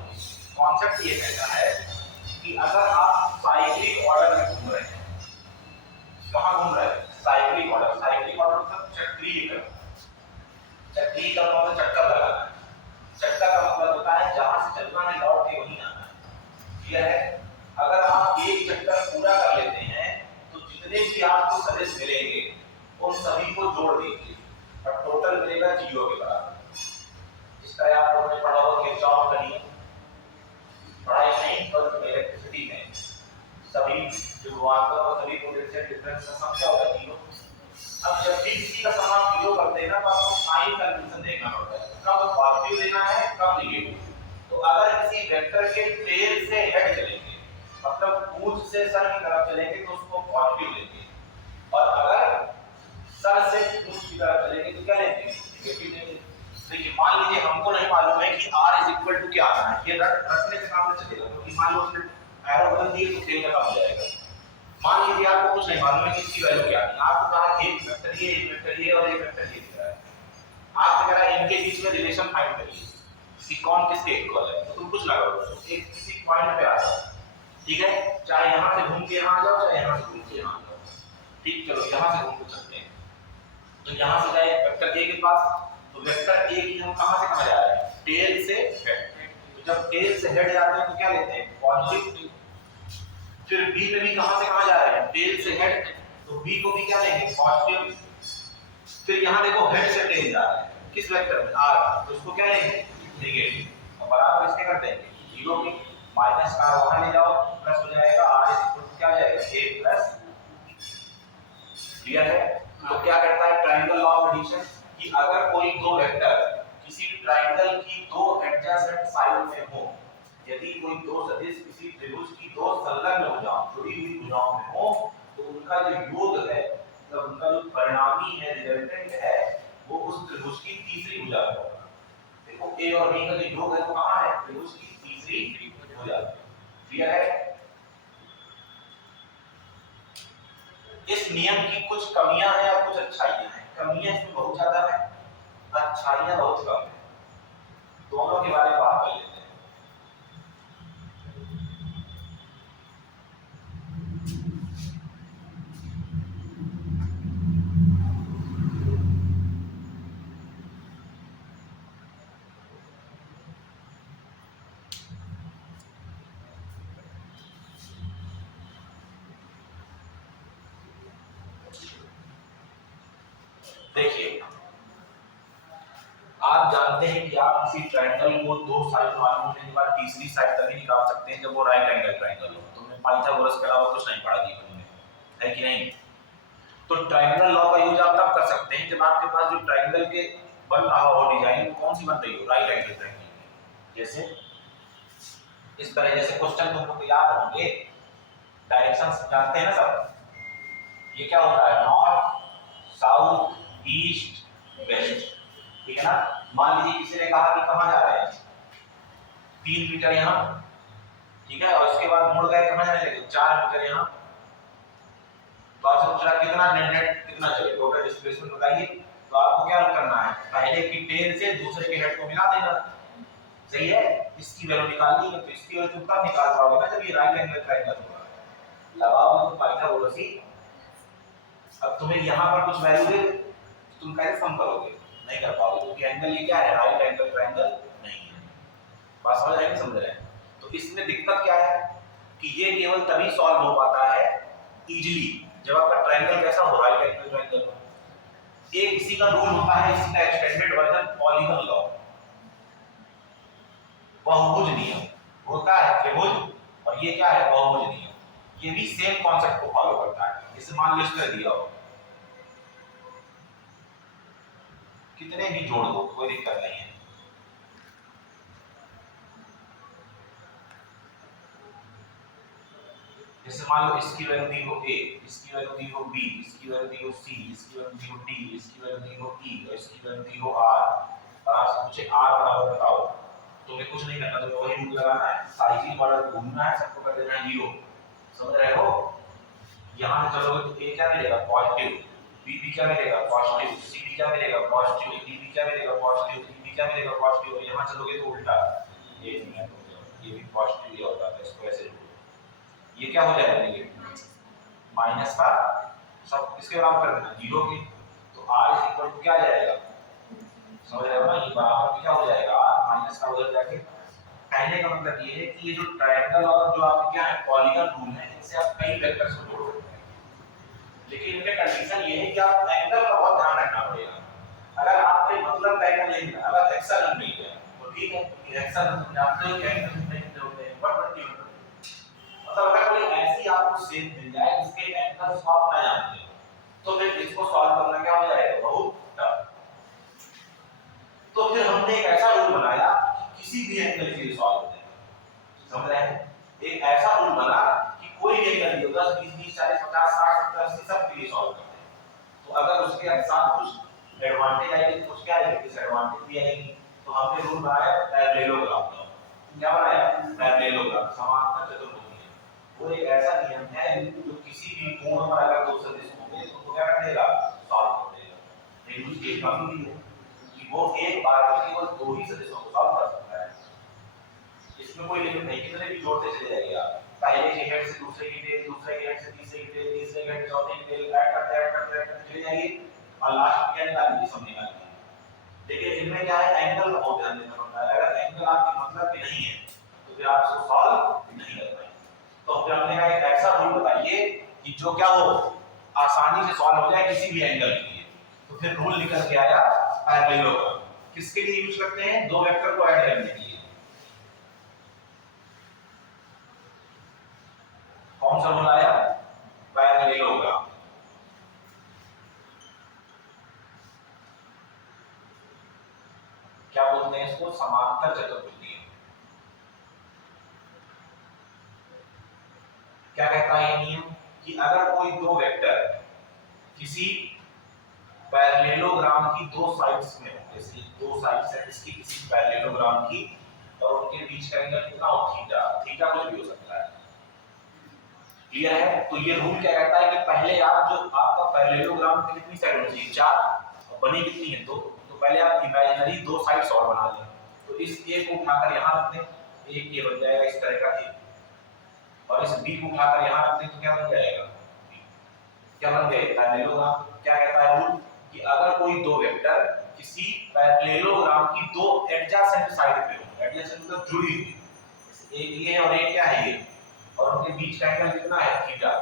कॉन्सेप्ट ये कहता है कि अगर आप साइक्लिक ऑर्डर में घूम रहे हैं, कहाँ घूम रहे हैं, साइक्लिक ऑर्डर। साइक्लिक ऑर्डर मतलब चक्रीय क्रम। चक्रीय क्रम मतलब चक्कर लगाना है। चक्कर का मतलब होता है जहां से चलना है लौट के वहीं आना है। क्लियर है, अगर आप एक चक्कर पूरा कर लेते हैं तो जितने भी आपको सदिश मिलेंगे उन सभी को जोड़ दीजिए और टोटल मिलेगा 0 के बराबर। इस तरह आप लोगों ने पढ़ा होगा किरचॉफ का नियम, पढ़ाई नहीं पर इलेक्ट्रिसिटी में सभी जो विभवांतर और सभी पोटेंशियल डिफरेंस का सम क्या होगा 0। अब जब भी किसी का सम आप 0 करते हैं ना तो आपको साइन कन्वेंशन देखना पड़ता है, कब पॉजिटिव पॉजिटिव लेना है कम निगेटिव। तो अगर किसी वेक्टर के टेल से हेड चलेंगे, मतलब पूंछ से सर की तरफ चलेंगे तो उसको पॉजिटिव लेंगे, और अगर सर से पूंछ की तरफ चलेंगे तो क्या लेंगे, नेगेटिव लेंगे। देखिए मान लीजिए हमको नहीं मालूम है कि r इज इक्वल टू क्या आना है, ये रखने से काम नहीं चलेगा, क्योंकि मान लो उसने एरो बदल दिए तो खेल खत्म हो जाएगा। मान लीजिए आपको कुछ नहीं मालूम है कि इसकी वैल्यू क्या है, आपको कहा एक वेक्टर ये और एक वेक्टर ये दिख रहा है, आपसे कह रहा है इनके बीच में रिलेशन फाइंड करिए कि कौन किसके इक्वल है। तो तुम कुछ लगाओ, एक किसी पॉइंट पे आ जाओ, ठीक है, चाहे यहां से घूम के यहां आ जाओ, चाहे यहां से घूम के यहां आ जाओ, ठीक, चलो यहां से घूम के चलते हैं। तो यहां से जाए वेक्टर ए के पास, तो वेक्टर ए की हम कहां से कहां जा रहे हैं, टेल से हेड। तो जब टेल से हेड जाते हैं तो क्या लेते हैं, पॉजिटिव। फिर बी में भी कहां से कहां जा रहे हैं, टेल से हेड, तो बी को भी क्या लेंगे, पॉजिटिव। फिर यहां देखो हेड से टेल जा रहे हैं किस वेक्टर में, r, तो उसको क्या लेंगे, नेगेटिव। और बराबर इसके कर देंगे 0 की, माइनस r वहां ले जाओ, प्लस हो जाएगा r इज इक्वल टू क्या आ जाएगा, a प्लस। क्लियर है। तो क्या करता है ट्रायंगल लॉ ऑफ एडिशन, कि अगर कोई दो वेक्टर किसी ट्रायंगल की दो एडजेसेंट साइड में हो, यदि कोई दो सदिश किसी त्रिभुज की दो संलग्न भुजाओं, जुड़ी हुई भुजाओं में हो, तो उनका जो योग है, मतलब उनका जो परिणामी है, रिजल्टेंट है, वो उस त्रिभुज की तीसरी भुजा में होगा। देखो a और b का जो योग है वो कहां है, त्रिभुज की तीसरी भुजा। क्लियर है। इस नियम की कुछ कमियां हैं और कुछ अच्छाइयां हैं। कमियां इसमें बहुत ज्यादा है, अच्छाइयां बहुत कम है, दोनों के बारे में बात कर लेते हैं। देखिए आप जानते हैं कि आप किसी ट्रायंगल को दो साइड मालूम होने के बाद तीसरी साइड तभी निकाल सकते हैं जब वो राइट एंगल ट्रायंगल हो। तुमने पाइथागोरस के अलावा कुछ नहीं पढ़ा जीवन में, है कि नहीं। तो ट्रायंगल लॉ का यूज आप तब कर सकते हैं जब आपके पास जो ट्रायंगल के बन रहा हो डिजाइन, वो कौन सी बन रही हो, राइट एंगल ट्रायंगल। जैसे इस तरह, जैसे क्वेश्चन तुम लोग याद होंगे, डायरेक्शंस जानते हैं ना सब, ये क्या होता है, नॉर्थ साउथ ईस्ट वेस्ट, ठीक है ना। मान लीजिए किसी ने कहा कि कहां जा रहे हैं, 3 मीटर यहां, ठीक है, और उसके बाद मुड़ गए कहां जाने लगे, 4 मीटर यहां। तो आपसे पूछ रहा कितना नेट कितना चले, टोटल डिस्प्लेसमेंट बताइए। तो आपको क्या करना है, पहले की टेल से दूसरे के हेड को मिला देना, सही है। इसकी वैल्यू निकालनी है, तो इसकी वैल्यू तब निकाल पाओगे ना जब ये राइट एंगल ट्रायंगल होगा। लगाओ तो पाइथागोरस ही। अब तुम्हें यहां पर कुछ वैल्यू दे, तुम कैसे सम करोगे, नहीं कर पाओगे, क्योंकि एंगल ये क्या है, राइट एंगल ट्रायंगल नहीं है। बात समझ रहे हैं, समझ रहे हैं। तो इसमें दिक्कत क्या है कि ये केवल तभी सॉल्व हो पाता है इजीली जब आपका ट्रायंगल कैसा हो, राइट एंगल ट्रायंगल हो। एक इसी का रूल होता है, इसका एक्सटेंडेड वर्जन पॉलीगन लॉ, बहुभुज नियम होता है, त्रिभुज, और ये क्या है, बहुभुज नियम। ये भी सेम कॉन्सेप्ट को फॉलो करता है। जैसे मान लो इस तरह दिया हो, कितने भी जोड़ दो कोई दिक्कत नहीं है। जैसे मान लो इसकी वैल्यू दी हो a, इसकी वैल्यू दी हो b, इसकी वैल्यू दी हो c, इसकी वैल्यू दी हो d, इसकी वैल्यू दी हो e, और इसकी वैल्यू दी हो r, और आपसे पूछे r बराबर बताओ, तुम्हें कुछ नहीं करना, तुम्हें वही रूल लगाना है, साइकिल वाला घूमना है, सबको कर देना है 0। समझ रहे हो। यहां से चलोगे तो a क्या मिलेगा, पॉजिटिव, b भी क्या मिलेगा, पॉजिटिव, c भी क्या मिलेगा, पॉजिटिव, d भी क्या मिलेगा, पॉजिटिव, e भी क्या मिलेगा, पॉजिटिव। और यहां चलोगे तो उल्टा, ये भी पॉजिटिव ही होता है, इसको ऐसे ये क्या हो जाएगा, नेगेटिव, माइनस का सब किसके बराबर कर देना, 0 के। तो r इज इक्वल टू क्या आ जाएगा, समझ रहे हो ना, ये बराबर क्या हो जाएगा, r माइनस का उधर जाके। कहने का मतलब ये है कि ये जो ट्रायंगल और जो आपके क्या है पॉलीगन रूल है, इनसे आप कई वेक्टर्स को जोड़ सकते हैं, लेकिन इनमें कंडीशन ये है कि आप एंगल का बहुत ध्यान रखना पड़ेगा। अगर आपने मतलब का एंगल नहीं, अगर हेक्सागन मिल गया तो ठीक है, हेक्सागन जानते हो एंगल कितने कितने होते हैं, 120 होते हैं। मतलब अगर कोई ऐसी आपको शेप मिल जाए जिसके एंगल्स को आप ना जानते हो, तो फिर इसको सॉल्व करना क्या हो जाएगा, बहुत टफ। तो फिर हम हमने एक ऐसा रूल बनाया कि किसी भी एंगल के लिए सॉल्व हो जाए। समझ रहे हैं? एक ऐसा रूल बना कि कोई भी एंगल नहीं होगा, 20 20 40 50 60 70 80 सब के लिए सॉल्व करते हैं। तो अगर उसके साथ कुछ एडवांटेज आएगी तो कुछ क्या आएगी, डिसएडवांटेज भी आएगी। तो हमने रूल बनाया पैरेललोग्राम का। क्या बनाया? पैरेललोग्राम, समांतर चतुर्भुज। वो एक ऐसा नियम है जो किसी भी कोण पर अगर दो सदिश होंगे तो वो क्या कर देगा, सॉल्व कर देगा। लेकिन उसकी एक कमी भी है कि वो एक बार में केवल दो ही सदिशों को सॉल्व कर सकता है। इसमें कोई लिमिट नहीं, कितने भी जोड़ते चले जाइए आप, पहले के हेड से दूसरे की टेल, दूसरे के हेड से तीसरे की टेल, तीसरे के हेड से चौथे की टेल, ऐड करते चले जाइए और लास्ट में क्या निकालेंगे, सब निकालेंगे। देखिए इनमें क्या है, एंगल का बहुत ध्यान देना पड़ता है। अगर एंगल आपके मतलब के नहीं है तो फिर आप इसको सॉल्व नहीं कर पाएंगे। तो फिर हमने कहा एक ऐसा रूल बताइए कि जो क्या हो, आसानी से सॉल्व हो जाए किसी भी एंगल के लिए। तो फिर रूल निकल के आया पैरेललोग्राम। किसके लिए यूज करते हैं? दो वेक्टर को ऐड करने के लिए। कौन सा रूल आया? पैरेललोग्राम। क्या बोलते हैं इसको? समांतर चतुर्भुज। क्या कहता है ये नियम कि अगर कोई दो वेक्टर किसी पैरेललोग्राम की दो साइड्स में हो, जैसे दो साइड्स है इसकी किसी पैरेललोग्राम की, और उनके बीच का एंगल कितना हो, थीटा। थीटा कुछ भी हो सकता है। क्लियर है? तो ये रूल क्या कहता है कि पहले आप जो आपका पैरेललोग्राम की कितनी साइड होनी चाहिए, 4, और बनी कितनी है, 2। तो पहले आप इमेजिनरी दो साइड्स और बना लें। तो इस ए को उठाकर यहां रख दें, एक ये बन जाएगा इस तरह का ए, और इस बी को उठाकर यहां रख दें तो क्या बन जाएगा, क्या बन गए, पैरेललोग्राम। क्या कहता है रूल कि अगर कोई दो वेक्टर किसी पैरेललोग्राम की दो एडजेसेंट साइड पे हो, एडजेसेंट मतलब जुड़ी हुई, एक ये है और एक क्या है ये, और उनके बीच का एंगल कितना है, थीटा।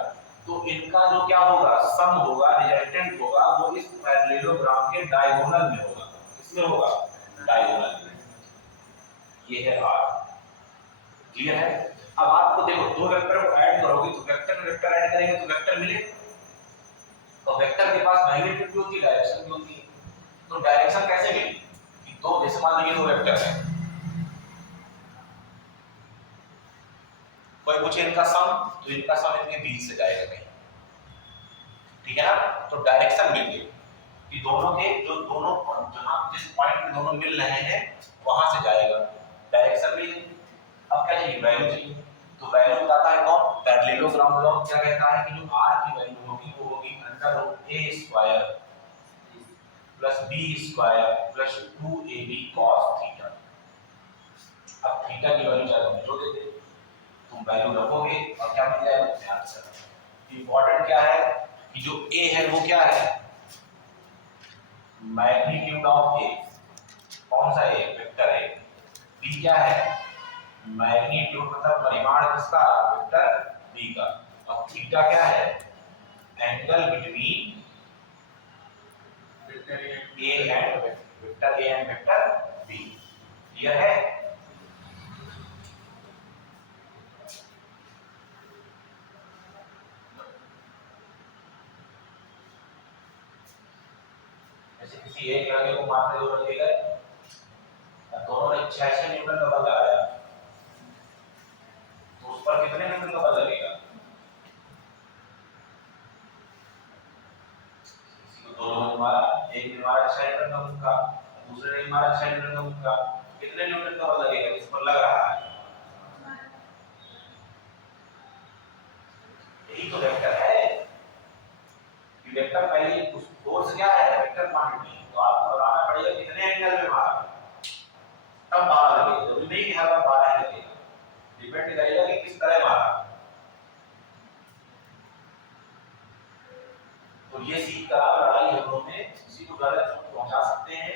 तो इनका जो क्या होगा, सम होगा, रिजल्टेंट होगा, वो इस पैरेललोग्राम के डायगोनल में होगा। किसमें होगा, डायगोनल में। ये है आर। क्लियर है? अब आपको देखो दो वेक्टर को ऐड करोगे तो वेक्टर में वेक्टर ऐड करेंगे तो वेक्टर मिले, तो वेक्टर के पास मैग्नीट्यूड भी होती है, डायरेक्शन भी होती है। तो डायरेक्शन कैसे मिली कि दो, जैसे मान लीजिए दो वेक्टर है, कोई पूछे इनका सम, तो इनका सम इनके बीच से जाएगा कहीं, ठीक है ना। तो डायरेक्शन मिल गई कि दोनों के जो दोनों जहां जिस पॉइंट पे दोनों मिल रहे हैं वहां से जाएगा, डायरेक्शन मिल गई। अब क्या चाहिए, वैल्यू चाहिए। तो वैल्यू बताता है कौन, पैरेललोग्राम लॉ। क्या कहता है कि जो r की वैल्यू होगी वो होगी √a² plus b² plus 2ab cos theta. अब थीटा की वैल्यू चाहे तुम जो दे दे, तुम वैल्यू रखोगे और क्या मिल जाएगा, ध्यान से। इंपॉर्टेंट क्या है कि जो a है वो क्या है, मैग्नीट्यूड ऑफ a, कौन सा a, वेक्टर a। b क्या है, मैग्नीट्यूड मतलब परिमाण किसका, वेक्टर b का। और थीटा क्या है, angle between vector a and vector b। Clear है? जैसे किसी एक लड़के को मारने दो लड़के गए, दोनों ने 600 न्यूटन का बल लगाया, तो उस पर कितने न्यूटन का बल लगेगा, किसी को दोनों ने मारा, एक ने मारा 6 न्यूटन का मुक्का, दूसरे ने मारा 6 न्यूटन का मुक्का, कितने न्यूटन का बल लगेगा इस पर लग रहा है। यही तो वेक्टर है कि वेक्टर पहले उस फोर्स क्या है, वेक्टर क्वांटिटी। तो आपको बताना पड़ेगा कितने एंगल में मारा, तब 12 लगेगा। जरूरी नहीं कि हर बार 12 लगेगा, डिपेंड करेगा कि किस तरह मारा। तो ये सीख कर आप लड़ाई झगड़ों में किसी को गलत चोट पहुंचा सकते हैं,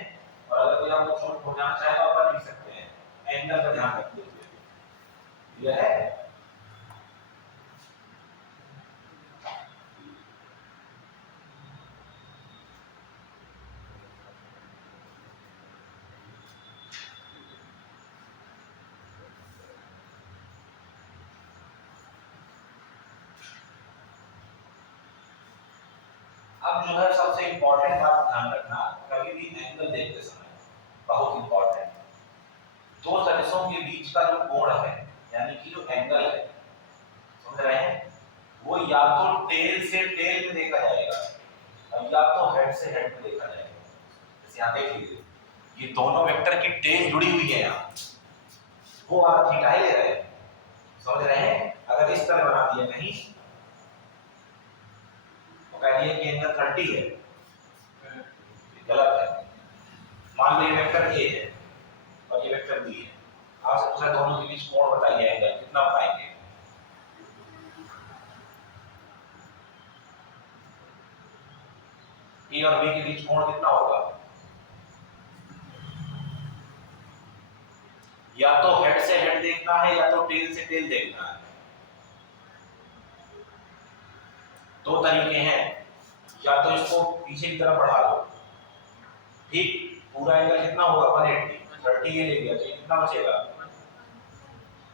और अगर कोई आपको चोट पहुंचाना चाहे तो आप कर नहीं सकते हैं, एंगल का ध्यान रखते हुए। यह है अब जो है सबसे इंपॉर्टेंट बात ध्यान रखना, कभी भी एंगल देखते समय बहुत इंपॉर्टेंट दो सदिशों के बीच का जो कोण है यानी कि जो एंगल है, समझ रहे हैं, वो या तो टेल से टेल में देखा जाएगा और या तो हेड से हेड में देखा जाएगा। जैसे यहाँ देख लीजिए, ये दोनों वेक्टर की टेल जुड़ी हुई है, यहाँ वो आप थीटा ही ले रहे हैं, समझ रहे हैं। अगर इस तरह बना दिया कहीं तो कहिए कि एंगल 30 है, गलत है। मान लीजिए वेक्टर ए है और ये वेक्टर बी है, आपसे पूछा दोनों के बीच कोण बताइए, एंगल कितना बताएंगे? ए और बी के बीच कोण कितना होगा? या तो हेड से हेड देखना है या तो टेल से टेल देखना है। दो तरीके हैं, या तो इसको पीछे की तरफ बढ़ा लो, ठीक, पूरा एंगल कितना होगा 180, 30 ये ले लिया तो ये कितना बचेगा,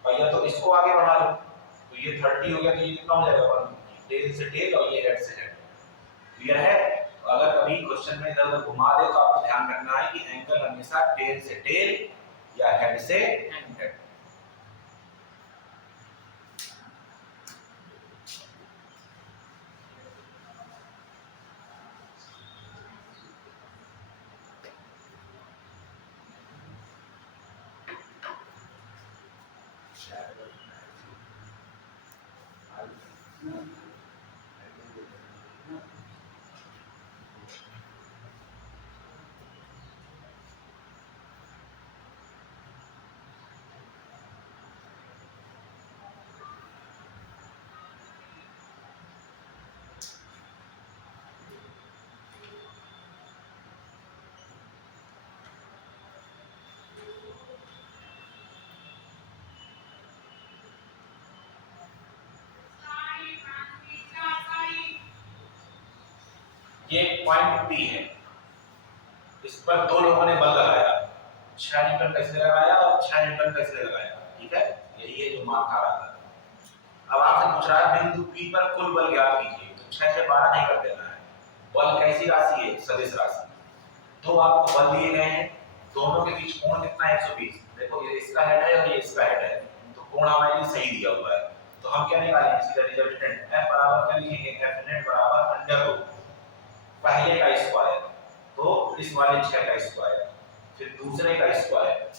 और या तो इसको आगे बढ़ा लो तो ये 30 हो गया तो ये कितना हो जाएगा, टेल से टेल और ये हेड से हेड। क्लियर है? अगर कभी क्वेश्चन में इधर उधर घुमा दे तो आपको ध्यान रखना है कि एंगल हमेशा टेल से टेल या हेड से हेड। ये पॉइंट P है, इस पर दो लोगों ने बल लगाया, 6 न्यूटन का इसने लगाया और 6 न्यूटन का इसने लगाया, ठीक है, यही है जो मान खा रहा था। अब आपसे पूछ रहा है बिंदु P पर कुल बल ज्ञात कीजिए, तो 6 से 12 नहीं कर देना है। बल कैसी राशि है? सदिश राशि। तो आपको बल दिए गए हैं, दोनों के बीच कोण कितना है 120। देखो ये इसका हेड है और ये इसका हेड है, तो कोण हमारे लिए सही दिया हुआ है। तो हम क्या निकालेंगे? सीधा रिजल्टेंट F बराबर क्या लिखेंगे? F नेट बराबर अंडर रूट पहले का स्क्वायर, तो इस वाले 6 का स्क्वायर, फिर दूसरे का स्क्वायर,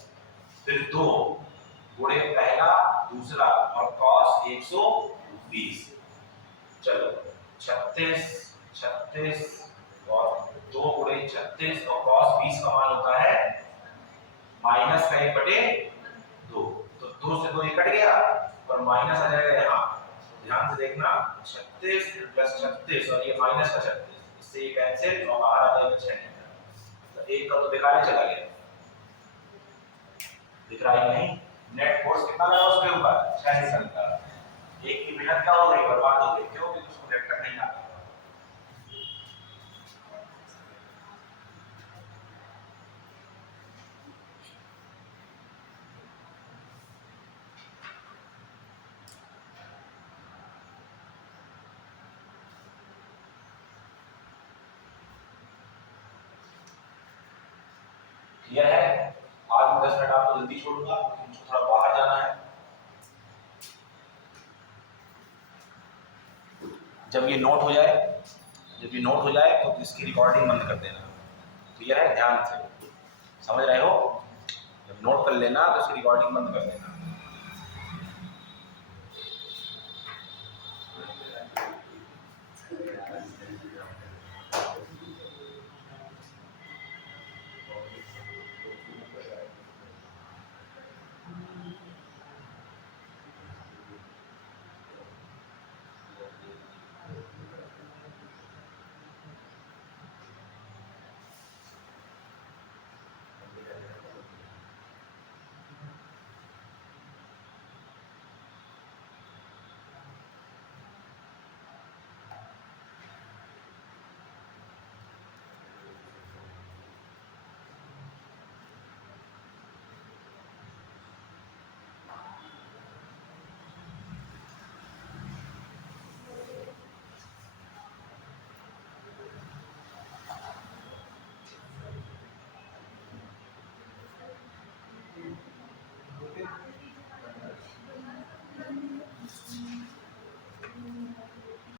फिर 2 गुणे पहला दूसरा और cos 120। चलो 36 36 और 2 गुणे 36 और cos 20 का मान होता है माइनस का 1/2, तो 2 से 2 ये कट गया और माइनस आ जाएगा यहाँ। ध्यान से देखना, 36 प्लस 36 और ये माइनस का 36, इससे ये कैंसिल और बाहर आ जाएगा 6 न्यूटन। तो एक का तो बेकार ही चला गया, दिख रहा है नहीं? नेट फोर्स कितना लगा उसके ऊपर? 6 न्यूटन का। एक की मेहनत क्या हो गई? बर्बाद हो गई। क्यों? क्योंकि उसको वेक्टर नहीं आता। क्लियर है? आज 10 मिनट आपको जल्दी छोड़ूंगा क्योंकि मुझे थोड़ा बाहर जाना है। जब ये नोट हो जाए तो इसकी रिकॉर्डिंग बंद कर देना। क्लियर है? ध्यान से समझ रहे हो? जब नोट कर लेना तो इसकी रिकॉर्डिंग बंद कर देना।